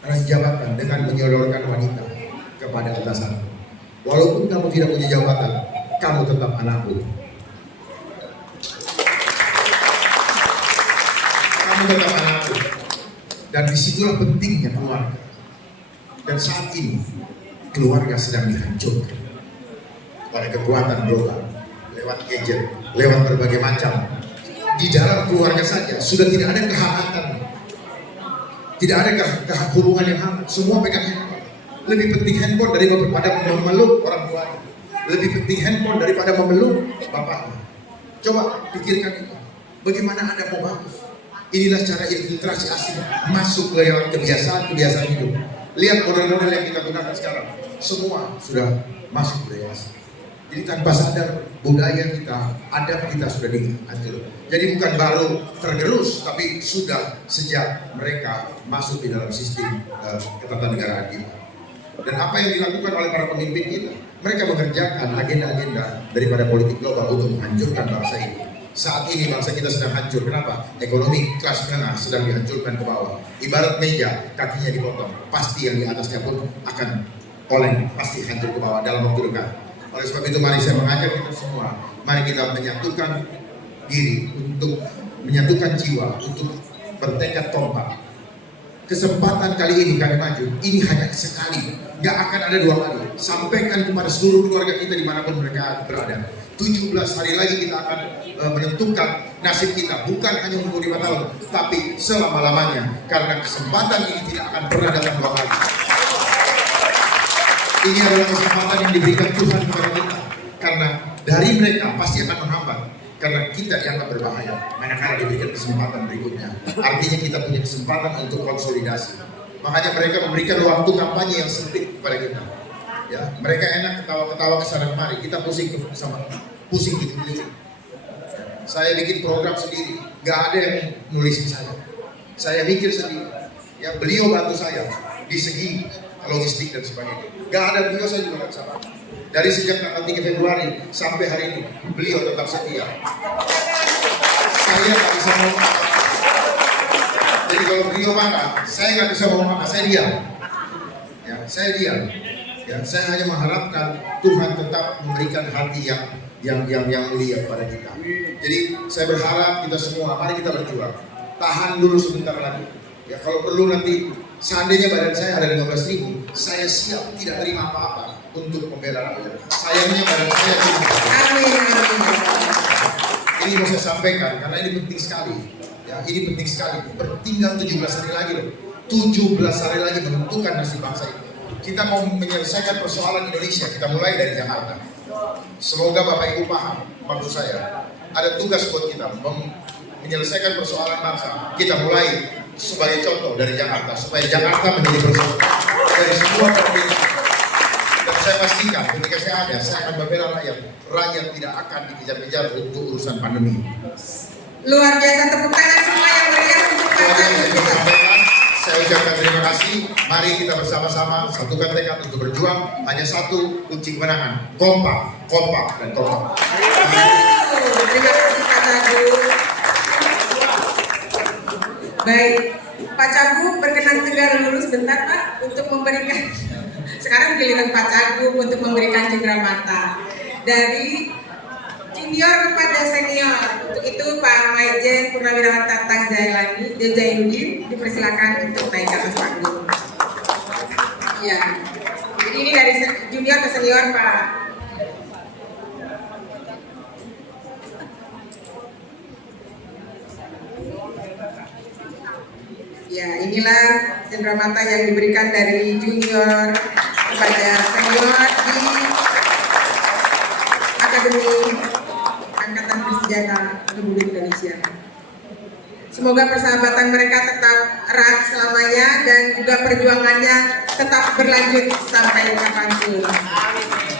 raih jabatan dengan menyodorkan wanita. kepada atasan. Walaupun kamu tidak punya jabatan, kamu tetap anakku. Kamu tetap anakku. Dan disitulah pentingnya keluarga. Dan saat ini keluarga sedang dihancurkan oleh kekuatan global, lewat gadget, lewat berbagai macam. Di dalam keluarga saja sudah tidak ada kehangatan, tidak ada hubungan yang hangat. Semua pegang handphone. Lebih penting handphone daripada memeluk orang tuanya. Lebih penting handphone daripada memeluk bapaknya. Coba pikirkan itu. Bagaimana Anda mau bagus? Inilah cara infiltrasi asing masuk ke lewat kebiasaan hidup. Lihat model-model yang kita gunakan sekarang, semua sudah masuk budaya asing. Jadi tanpa sadar budaya kita, adab kita sudah diatur. Jadi bukan baru tergerus, tapi sudah sejak mereka masuk di dalam sistem ketatanegaraan kita. Dan apa yang dilakukan oleh para pemimpin kita, mereka mengerjakan agenda-agenda daripada politik global untuk menghancurkan bangsa ini. Saat ini bangsa kita sedang hancur. Kenapa? Ekonomi kelas menengah sedang dihancurkan ke bawah. Ibarat meja, kakinya dipotong, pasti yang di atasnya pun akan oleng, pasti hancur ke bawah dalam waktu dekat. Oleh sebab itu mari saya mengajak kita semua, mari kita menyatukan diri untuk menyatukan jiwa, untuk bertekad kompak. Kesempatan kali ini kami maju, ini hanya sekali, nggak akan ada dua kali. Sampaikan kepada seluruh keluarga kita dimanapun mereka berada. 17 hari lagi kita akan menentukan nasib kita, bukan hanya untuk 5 tahun, tapi selama-lamanya. Karena kesempatan ini tidak akan pernah datang dua kali. Ini adalah kesempatan yang diberikan Tuhan kepada kita. Karena dari mereka pasti akan menghambat. Karena kita dianggap berbahaya. Manakala diberikan kesempatan berikutnya. Artinya kita punya kesempatan untuk konsolidasi. Makanya mereka memberikan waktu kampanye yang sempit kepada kita. Ya, mereka enak ketawa-ketawa kesana kemari. Kita pusing gitu. Saya bikin program sendiri. Gak ada yang nulisin saya. Saya mikir sendiri. Ya, beliau bantu saya di segi logistik dan sebagainya. Gak ada beliau, saya juga gak bisa. Dari sejak tanggal 3 Februari sampai hari ini, beliau tetap setia. Saya gak bisa ngomong apa. Jadi kalau beliau marah, saya gak bisa ngomong apa, saya diam. Ya, saya diam. Ya, saya hanya mengharapkan Tuhan tetap memberikan hati yang mulia kepada kita. Jadi saya berharap kita semua, mari kita berjuang. Tahan dulu sebentar lagi. Ya, kalau perlu nanti seandainya badan saya ada 15.000, saya siap tidak terima apa-apa untuk membela rakyat. Sayangnya badan saya tidak. Ini mau saya sampaikan karena ini penting sekali. Ya, ini penting sekali. Tinggal 17 hari lagi loh. 17 hari lagi menentukan nasib bangsa ini. Kita mau menyelesaikan persoalan Indonesia, kita mulai dari Jakarta. Semoga Bapak Ibu paham maksud saya. Ada tugas buat kita menyelesaikan persoalan bangsa. Kita mulai sebagai contoh dari Jakarta, supaya Jakarta menjadi persoalan dari semua provinsi. Dan saya pastikan ketika saya ada, saya akan membela rakyat. Rakyat tidak akan dikejar-kejar untuk urusan pandemi. Luar biasa, tepuk tangan semua yang meriah untuk Pak Cagup. Saya ucapkan terima kasih. Mari kita bersama-sama satukan tekad untuk berjuang. Hanya satu kunci kemenangan: kompak, kompak, dan kompak. Terima kasih Pak Cagup. Baik, Pak Cagup berkenan tinggal dulu sebentar Pak untuk memberikan. Sekarang giliran Pak Cagup untuk memberikan cendramata dari junior kepada senior. Untuk itu Pak Maijen Purnawirawan Tatang Zainuddin dipersilakan untuk naik ke atas panggung. Ya, jadi ini dari junior ke senior Pak. Ya, inilah cendramata yang diberikan dari junior kepada senior di Akademi Angkatan Bersenjata Republik Indonesia. Semoga persahabatan mereka tetap erat selamanya dan juga perjuangannya tetap berlanjut sampai kapanpun.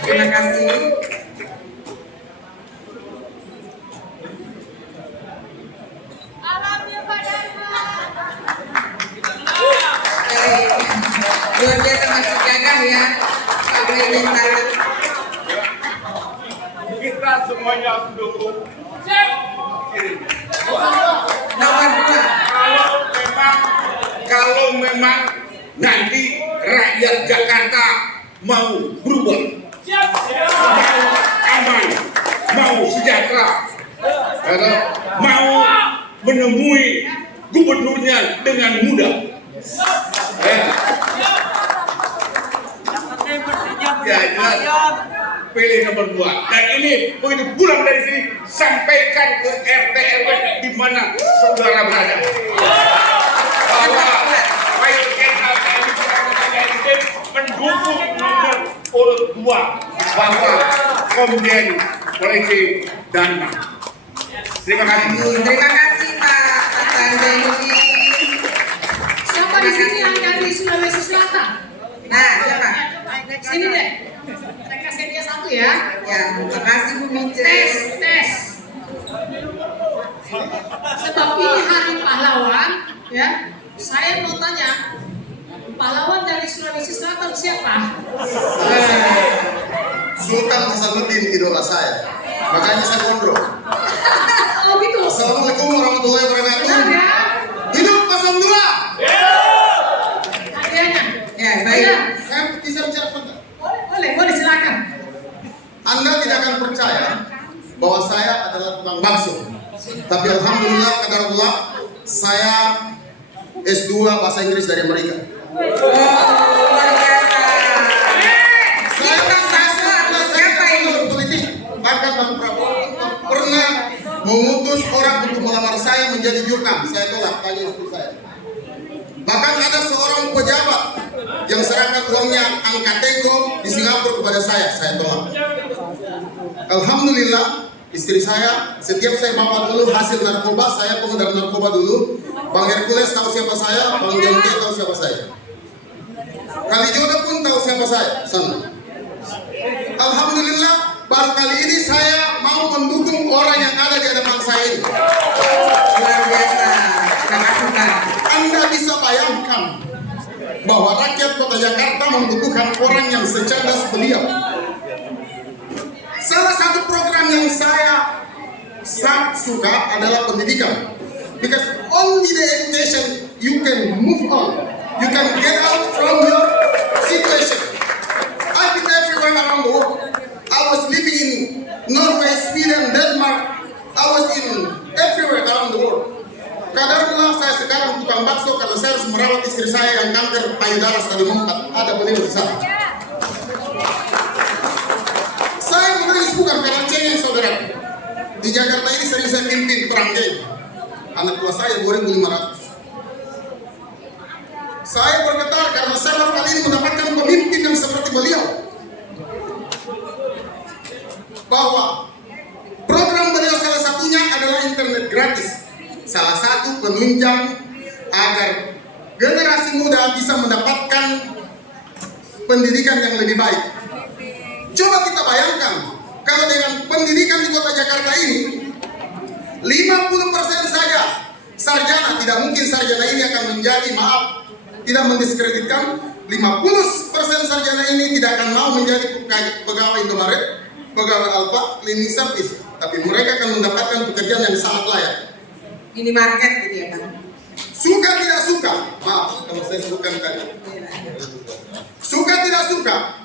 Terima kasih. Luar biasa masih gagah ya Pak Brayden Tarat. Kita semuanya mendukung. Nomor 2. Kalau memang nanti rakyat Jakarta mau berubah, mau aman, mau sejahtera, karena mau menemui gubernurnya dengan mudah. Ya jelas, pilih nomor 2. Dan ini begitu pulang dari sini, sampaikan ke RT RW di mana saudara berada. Bahwa Rakyat Jenderal TNI mendukung nomor urut 2 bahwa Komjen Polisi Dharma. Terima kasih. Terima kasih Pak Tanjani. Siapa di sini yang dari Sulawesi Selatan? Nah, siapa? Sini deh. Saya kasih dia satu ya. Ya, terima kasih Bu Mince. Tes. Sebab ini hari pahlawan, ya. Saya mau tanya, pahlawan dari Sulawesi Selatan siapa? Sultan Hasanuddin idola saya. Makanya saya gondrong. Oh gitu. Assalamualaikum warahmatullahi wabarakatuh. Benar ya? Hidup 02. Hadiahnya. Ya, baik. Benar. Saya bisa bicara sebentar. Boleh silakan. Anda tidak akan percaya bahwa saya adalah tukang bakso. Tapi alhamdulillah qadarullah saya S2 bahasa Inggris dari Amerika. Luar biasa. Saya siapa ini? Politik. Bahkan Bang Prabowo pernah mengutus orang untuk melamar saya menjadi jurkam. Saya tolak, tanya istri saya. Bahkan ada seorang pejabat yang serahkan uangnya angkat teko di Singapura kepada saya tolak. Alhamdulillah istri saya, setiap saya bawa dulu hasil narkoba, saya pengedar narkoba dulu. Bang Hercules tahu siapa saya, Bang Jengke tahu siapa saya. Kalijodo pun tahu siapa saya, sana. Alhamdulillah, baru kali ini saya mau mendukung orang yang ada di hadapan saya ini. Luar biasa. Terima kasih Pak. Anda bisa bayangkan bahwa rakyat kota Jakarta membutuhkan orang yang secerdas beliau. Salah satu program yang saya sangat suka adalah pendidikan. Because only the education you can move on. You can get out from your situation. I've been everywhere around the world. I was living in Norway, Sweden, Denmark. I was in everywhere around the world. Kadarullah saya sekarang tukang bakso karena saya harus merawat istri saya yang kanker payudara stadium 4. Ada beliau di sana. Saya menangis bukan karena cengeng saudara. Di Jakarta ini sering saya pimpin perang geng. Anak tua saya 2.500. Saya bergetar karena saya baru kali ini mendapatkan pemimpin yang seperti beliau. Bahwa program beliau salah satunya adalah internet gratis. Salah satu penunjang agar generasi muda bisa mendapatkan pendidikan yang lebih baik. Coba kita bayangkan, kalau dengan pendidikan di kota Jakarta ini 50% saja sarjana, tidak mungkin sarjana ini akan menjadi, maaf, tidak mendiskreditkan, 50% sarjana ini tidak akan mau menjadi pegawai Indomaret, pegawai Alfa, cleaning service, tapi mereka akan mendapatkan pekerjaan yang sangat layak. Minimarket gitu ya Pak. Suka tidak suka, maaf kalau saya sebutkan tadi, suka tidak suka,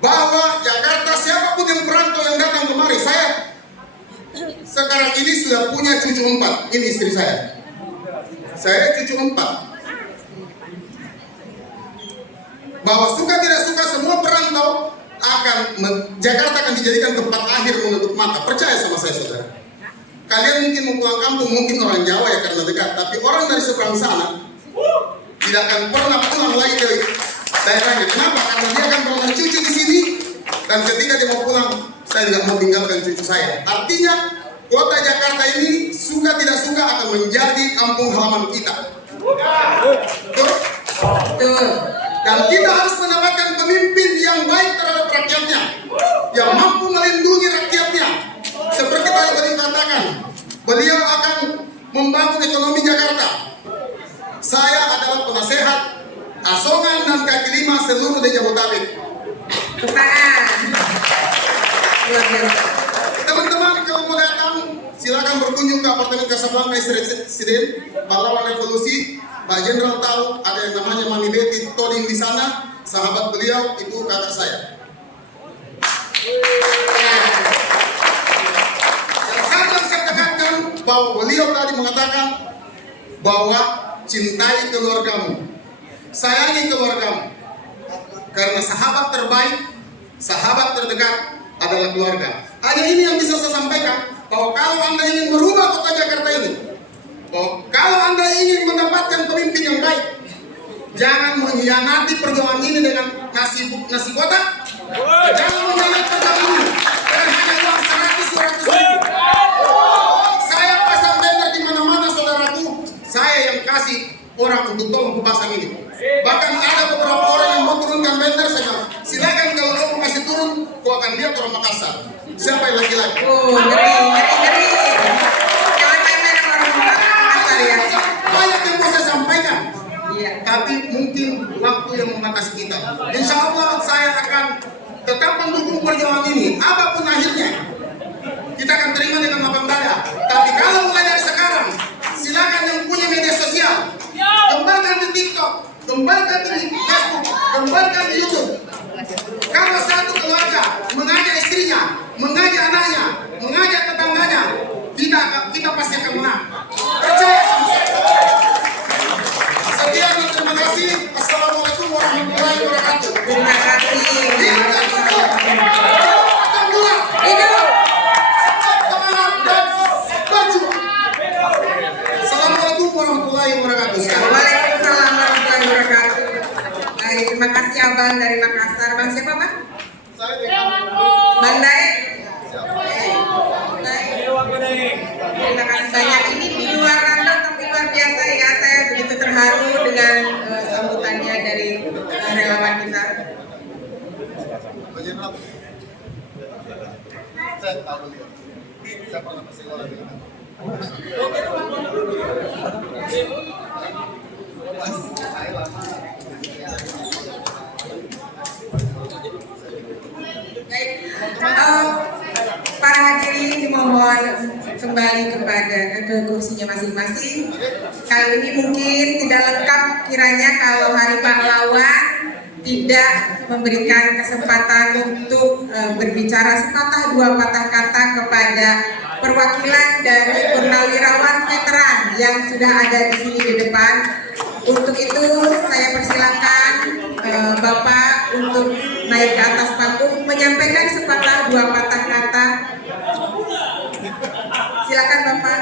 bahwa Jakarta siapapun yang perantau yang datang kemari, saya sekarang ini sudah punya cucu 4, ini istri saya cucu 4. Bahwa suka tidak suka semua perantau Jakarta akan dijadikan tempat akhir menutup mata. Percaya sama saya saudara. Kalian mungkin mau pulang kampung, mungkin orang Jawa ya karena dekat, tapi orang dari seberang sana tidak akan pernah pulang lagi dari daerahnya. Kenapa? Karena dia akan pulang cucu di sini, dan ketika dia mau pulang, saya tidak mau tinggalkan cucu saya. Artinya, kota Jakarta ini suka tidak suka akan menjadi kampung halaman kita. Betul? Betul. Dan kita harus mendapatkan pemimpin yang baik terhadap rakyatnya, yang mampu melindungi rakyatnya. Seperti tadi beliau katakan, beliau akan membangun ekonomi Jakarta. Saya adalah penasehat Asongan dan kaki 5 seluruh di Jabodetabek. Luar biasa. Teman-teman kalau mau datang, silakan berkunjung ke apartemen Casablanca Residen, pahlawan revolusi. Pak Jenderal tahu ada yang namanya Mami Betty Toding di sana. sahabat beliau itu kakak saya. Yang satu yang saya tekankan bahwa beliau tadi mengatakan bahwa cintai keluargamu, sayangi keluargamu, karena sahabat terbaik, sahabat terdekat adalah keluarga. Hanya ini yang bisa saya sampaikan, bahwa kalau Anda ingin merubah kota Jakarta ini, bahwa kalau Anda ingin mendapatkan pemimpin yang baik, jangan mengkhianati perjuangan ini dengan nasi kotak. Jangan mengkhianati perjuangan ini dengan hanya uang 100 ribu. Saya pasang banner di mana-mana, saudaraku. Saya yang kasih orang untuk tolong pembahasan ini. Bahkan ada beberapa orang yang mau turunkan banner, saya bilang, silakan kalau kamu masih turun, kau akan lihat orang Makassar. Siapa yang laki-laki? Oh, ngeri. Jangan main-main sama orang Makassar ya. Banyak yang mau saya sampaikan. Iya. Tapi mungkin waktu yang membatasi kita. Insya Allah saya akan tetap mendukung perjuangan ini, apapun akhirnya. Kita akan terima dengan lapang dada. Tapi kalau mulai dari sekarang, silakan yang punya media sosial, kembangkan di TikTok, kembangkan di Facebook, kembangkan di YouTube. Kalau satu keluarga mengajak istrinya, mengajak anaknya, mengajak tetangganya, kita pasti akan menang. Percaya sama saya. Sekian dan terima kasih. Assalamualaikum warahmatullahi wabarakatuh. Terima kasih. Hidup. Semangat dan berjuang. Assalamualaikum warahmatullahi wabarakatuh. Waalaikumsalam warahmatullahi wabarakatuh. Baik, terima kasih Abang dari Makassar. Bang siapa Bang? Bang Dae. Terima kasih banyak. Ini di luar rantau tapi luar biasa ya. Saya begitu terharu dengan sambutannya dari relawan kita. Saya tahu dia. Saya pernah bersekolah dengan dia. Baik, para hadirin dimohon kembali ke kursinya masing-masing. Kali ini mungkin tidak lengkap kiranya kalau Hari Pahlawan tidak memberikan kesempatan untuk berbicara sepatah dua patah kata kepada perwakilan dari purnawirawan veteran yang sudah ada di sini di depan. Untuk itu saya persilakan Bapak untuk naik ke atas panggung menyampaikan sepatah dua patah kata. Silakan Bapak.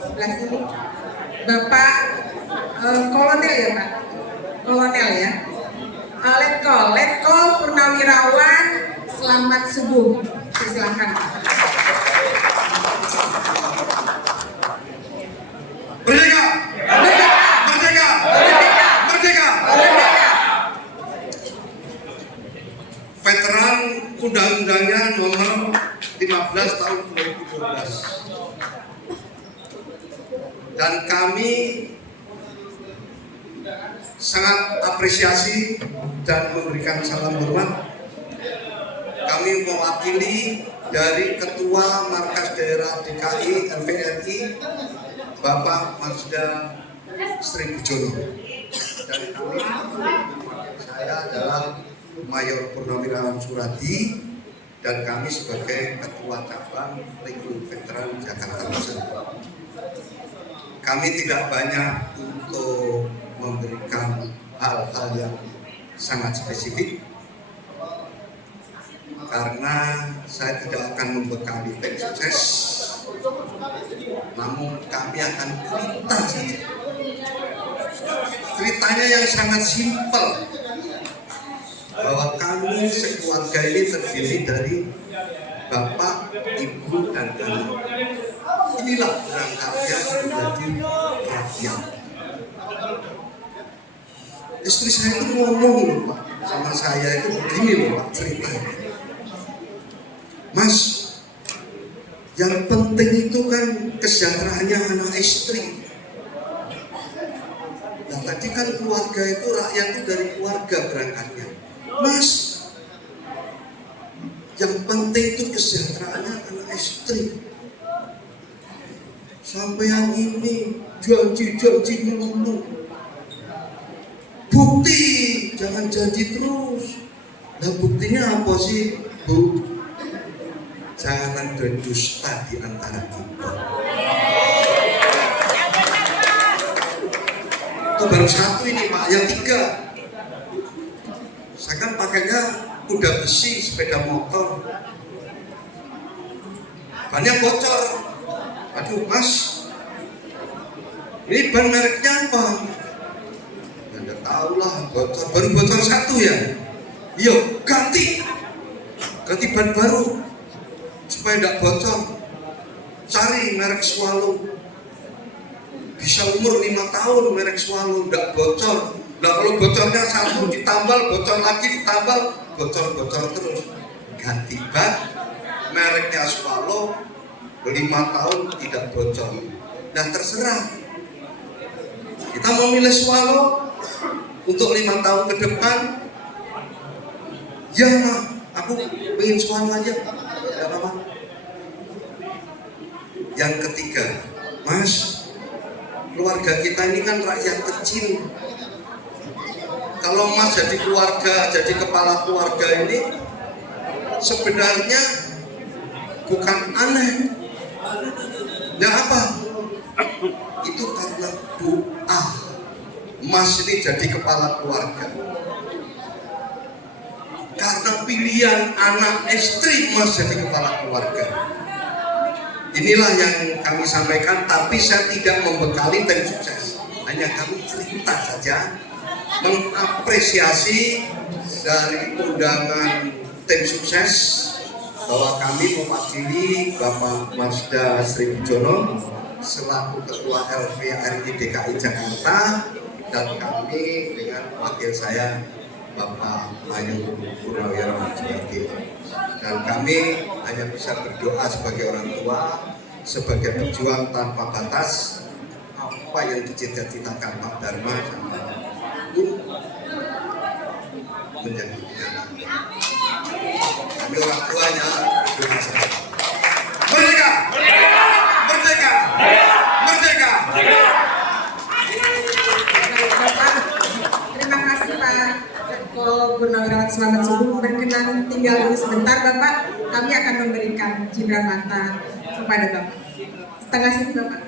Sebelah sini. Bapak kolonel ya Pak? Kolonel ya? Letkol Purnawirawan, selamat subuh. Silakan. Merdeka! Merdeka! Merdeka! Merdeka! Merdeka! Merdeka! Veteran Undang-Undangnya nomor 15 tahun 2012. Dan kami sangat apresiasi dan memberikan salam hormat. Kami mewakili dari Ketua Markas Daerah DKI LVRI Bapak Marsda Sri Bujono. Dan kami, saya adalah Mayor Purnawirawan Suradi dan kami sebagai Ketua Cabang Rekrut Veteran Jakarta Pusat. Kami tidak banyak untuk memberikan hal-hal yang sangat spesifik karena saya tidak akan membekali tim sukses, namun kami akan cerita saja. Ceritanya yang sangat simpel, bahwa kami sekeluarga ini terdiri dari bapak, ibu, dan anak. Inilah berangkatnya menjadi rakyat. Istri saya itu ngomong loh Pak, sama saya itu begini loh Pak ceritanya. Mas, yang penting itu kan kesejahteraannya anak istri. Nah tadi kan keluarga itu, rakyat itu dari keluarga berangkatnya. Mas, yang penting itu kesejahteraannya anak istri. sampean ini janji-janji melulu. Bukti, jangan janji terus. Nah buktinya apa sih, Bu? Jangan berdusta di antara kita. Itu baru satu ini Pak, yang tiga. Saya kan pakainya kuda besi, sepeda motor. Bannya bocor. Aduh Mas, ini ban mereknya apa? Ya nggak tahu lah, bocor. Baru bocor satu ya. Yuk ganti ban baru supaya nggak bocor. Cari merek Swallow. Bisa umur 5 tahun merek Swallow nggak bocor. Nah kalau bocornya satu ditambal, bocor lagi ditambal, bocor terus. Ganti ban, mereknya Swallow, 5 tahun tidak bocor. Nah terserah. Kita mau milih Swallow untuk 5 tahun ke depan. Ya mah, aku pengen Swallow aja. Ya apa? Yang ketiga, Mas, keluarga kita ini kan rakyat kecil. Kalau Mas jadi keluarga, jadi kepala keluarga ini sebenarnya bukan aneh. Ya apa? Itu karena doa Mas ini jadi kepala keluarga. Karena pilihan anak istri Mas jadi kepala keluarga. Inilah yang kami sampaikan, tapi saya tidak membekali tim sukses. Hanya kami cerita saja, mengapresiasi dari undangan tim sukses bahwa kami mewakili Bapak Mazda Sriwijono selaku Ketua LVRI DKI Jakarta, dan kami dengan wakil saya Bapak Ayu Purnawirawan Juwadi. Dan kami hanya bisa berdoa sebagai orang tua, sebagai pejuang tanpa batas, apa yang dicita-citakan Pak Dharma sama Ibu menjadi kenyataan. Kami orang tuanya berdoa saja. Merdeka! Merdeka! Merdeka! Terima kasih Pak Eko Purnawirawan, selamat subuh. Berkenan tinggal dulu sebentar Bapak, kami akan memberikan cindera mata kepada Bapak. Setengah sini Bapak.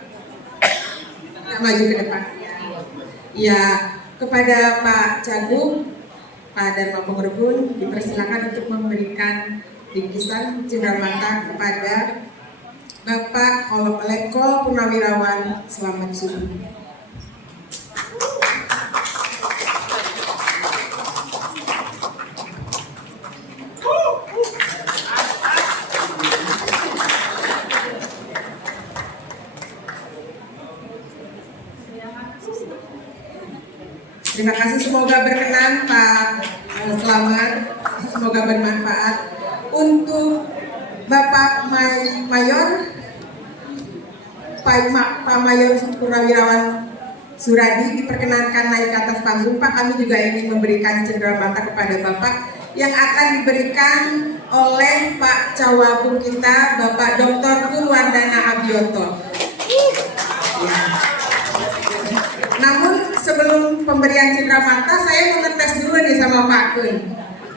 Nah, maju ke depan. Ya, kepada Pak Cagup, Pak Dharma Pengrebun dipersilakan untuk memberikan bingkisan cindera mata kepada Bapak Eko Purnawirawan, selamat subuh. Terima kasih, semoga berkenan Pak Selamat, semoga bermanfaat. Untuk Bapak Mayor, Pak Mayor Purnawirawan Suradi diperkenankan naik ke atas panggung. Pak, kami juga ingin memberikan cendera mata kepada Bapak yang akan diberikan oleh Pak Cawagup kita, Bapak Dr. Kunwardana Abioto. Ya. Namun sebelum pemberian cindera mata, saya mau ngetes dulu nih sama Pak Kun.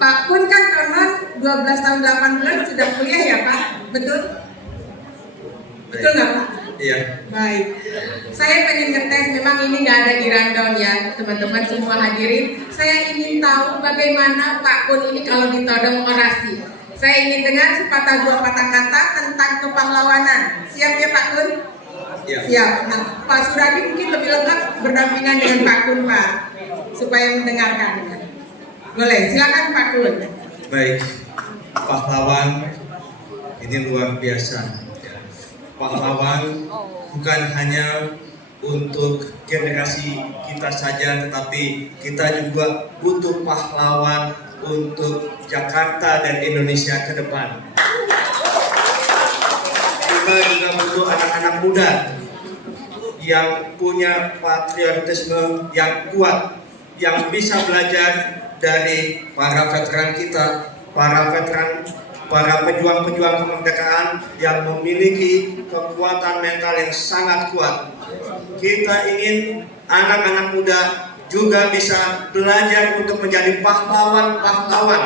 Pak Kun kan konon 12 tahun 8 bulan sudah kuliah ya Pak? Betul? Betul nggak Pak? Iya. Baik. Saya pengen ngetes, memang ini nggak ada di rundown ya teman-teman semua hadirin. Saya ingin tahu bagaimana Pak Kun ini kalau ditodong orasi. Saya ingin dengar sepatah dua patah kata tentang kepahlawanan. Siap ya Pak Kun? Ya. Siap. Nah, Pak Suradi mungkin lebih lengkap berdampingan dengan Pak Kun Pak, supaya mendengarkan. Boleh, silakan Pak Kun. Baik, pahlawan ini luar biasa. Pahlawan bukan hanya untuk generasi kita saja, tetapi kita juga butuh pahlawan untuk Jakarta dan Indonesia ke depan. Kita juga butuh anak-anak muda yang punya patriotisme yang kuat, yang bisa belajar dari para veteran kita, para veteran para pejuang-pejuang kemerdekaan yang memiliki kekuatan mental yang sangat kuat. Kita ingin anak-anak muda juga bisa belajar untuk menjadi pahlawan-pahlawan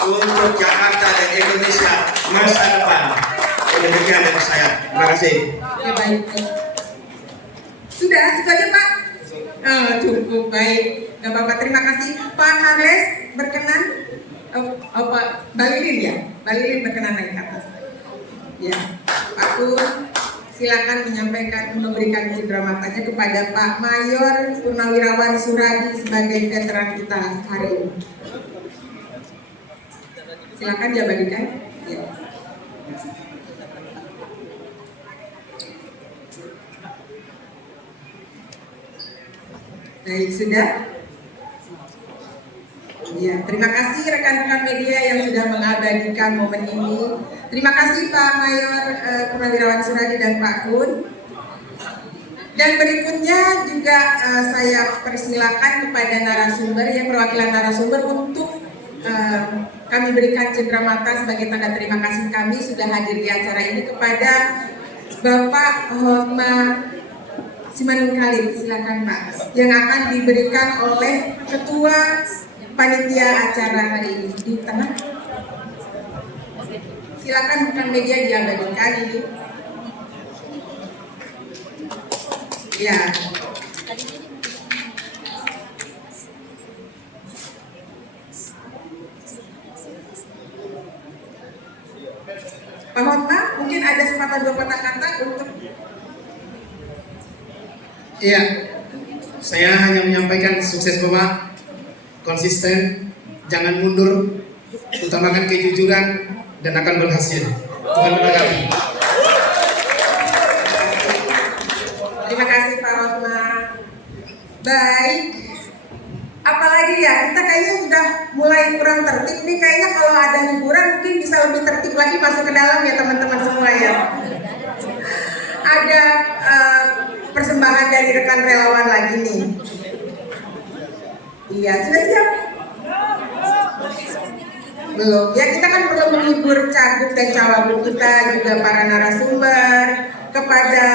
untuk Jakarta dan Indonesia masa depan. Demikian dari saya. Terima kasih. Ya baik. Sudah, itu aja Pak. Cukup baik. Gak apa-apa, terima kasih. Pak Karles berkenan. Pak Balilin ya? Balilin berkenan naik ke atas. Ya, Pak Kun, silakan menyampaikan, memberikan cidramatanya kepada Pak Mayor Purnawirawan Suradi sebagai veteran kita hari ini. Silakan jabadikan. Ya. Baik, sudah. Ya, terima kasih rekan-rekan media yang sudah mengabadikan momen ini. Terima kasih Pak Mayor Purnawirawan Suradi dan Pak Kun. Dan berikutnya juga saya persilakan kepada narasumber yang perwakilan narasumber untuk kami berikan cendramata sebagai tanda terima kasih kami sudah hadir di acara ini kepada Bapak Hotma Simanung Khalid, silakan Pak, yang akan diberikan oleh Ketua Panitia acara hari ini di tengah. Silakan bukan media diabadikan ini. Ya. Pak Hotma, mungkin ada sepatah dua patah kata untuk. Iya, saya hanya menyampaikan sukses Bapak, konsisten, jangan mundur, utamakan kejujuran, dan akan berhasil. Tuhan memberkati. Terima kasih Pak Hotma. Baik, apalagi ya, kita kayaknya sudah mulai kurang tertib nih. Kayaknya kalau ada hiburan mungkin bisa lebih tertib lagi masuk ke dalam ya teman-teman semua ya. Ada persembahan dari rekan relawan lagi nih. Iya, sudah siap? Belum. Ya, kita kan perlu menghibur cagup dan cawagup kita, juga para narasumber, kepada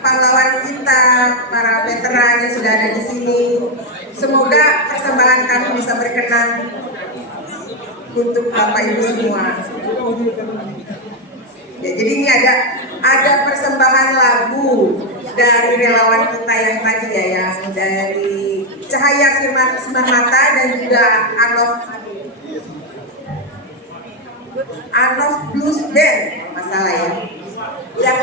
pahlawan kita, para veteran yang sudah ada di sini. Semoga persembahan kami bisa berkenan untuk Bapak Ibu semua. Ya, jadi ini ada persembahan lagu dari relawan kita yang tadi ya, yang dari Cahaya Sinar Mata dan juga Anov Blues Band, masalah ya. Yang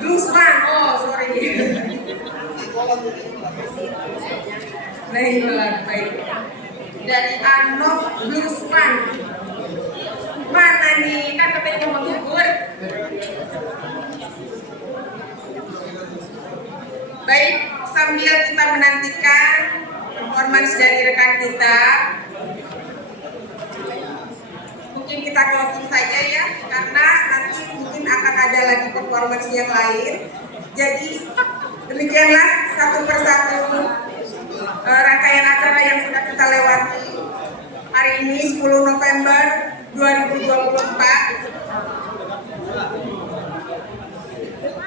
Blues Band, oh sorry. Baik. Dari Anov Blues Band. Mana nih, kan katanya mau menghibur. Baik, sambil kita menantikan performance dari rekan kita, mungkin kita closing saja ya, karena nanti mungkin akan ada lagi performance yang lain. Jadi demikianlah satu persatu rangkaian acara yang sudah kita lewati hari ini 10 November 2024.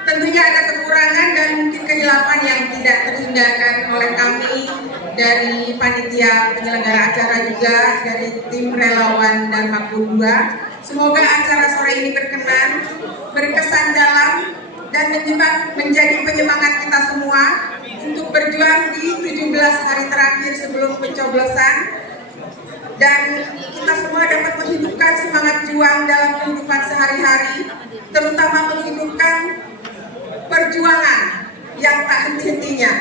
Tentunya ada kekurangan dan mungkin kehilafan yang tidak terhindarkan oleh kami dari panitia penyelenggara acara, juga dari tim relawan dan Makbul 2. Semoga acara sore ini berkenan, berkesan dalam, dan menjadi penyemangat kita semua untuk berjuang di 17 hari terakhir sebelum pencoblosan, dan kita semua dapat menghidupkan semangat juang dalam kehidupan sehari-hari, terutama menghidupkan perjuangan yang tak henti-hentinya,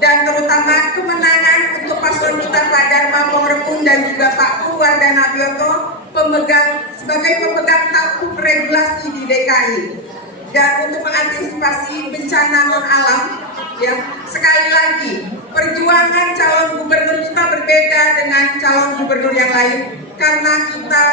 dan terutama kemenangan untuk paslon kita Pak Dharma Pongrekun dan juga Pak Purwardana Bioto sebagai pemegang tampuk regulasi di DKI. Dan untuk mengantisipasi bencana non alam, ya, sekali lagi perjuangan calon gubernur kita berbeda dengan calon gubernur yang lain, karena kita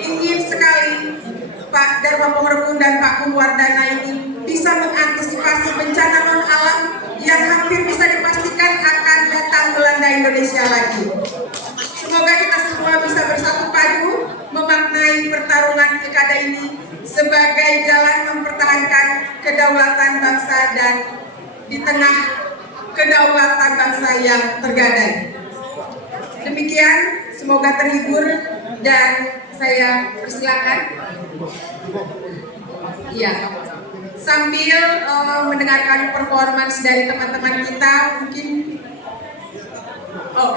ingin sekali Pak Dharma Pongrekun dan Pak Purwardana ini bisa mengantisipasi bencana non alam yang hampir bisa dipastikan akan datang melanda Indonesia lagi. Semoga kita semua bisa bersatu padu memaknai sebagai jalan mempertahankan kedaulatan bangsa dan di tengah kedaulatan bangsa yang tergadai. Demikian, semoga terhibur dan saya persilakan. Ya, sambil mendengarkan performance dari teman-teman kita, mungkin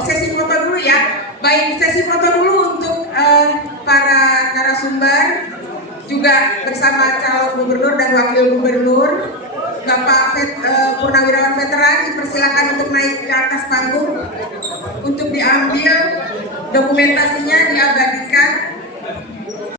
sesi foto dulu ya. Baik, sesi foto dulu untuk para narasumber, juga bersama calon gubernur dan wakil gubernur. Bapak Purnawirawan Veteran dipersilakan untuk naik ke atas panggung untuk diambil dokumentasi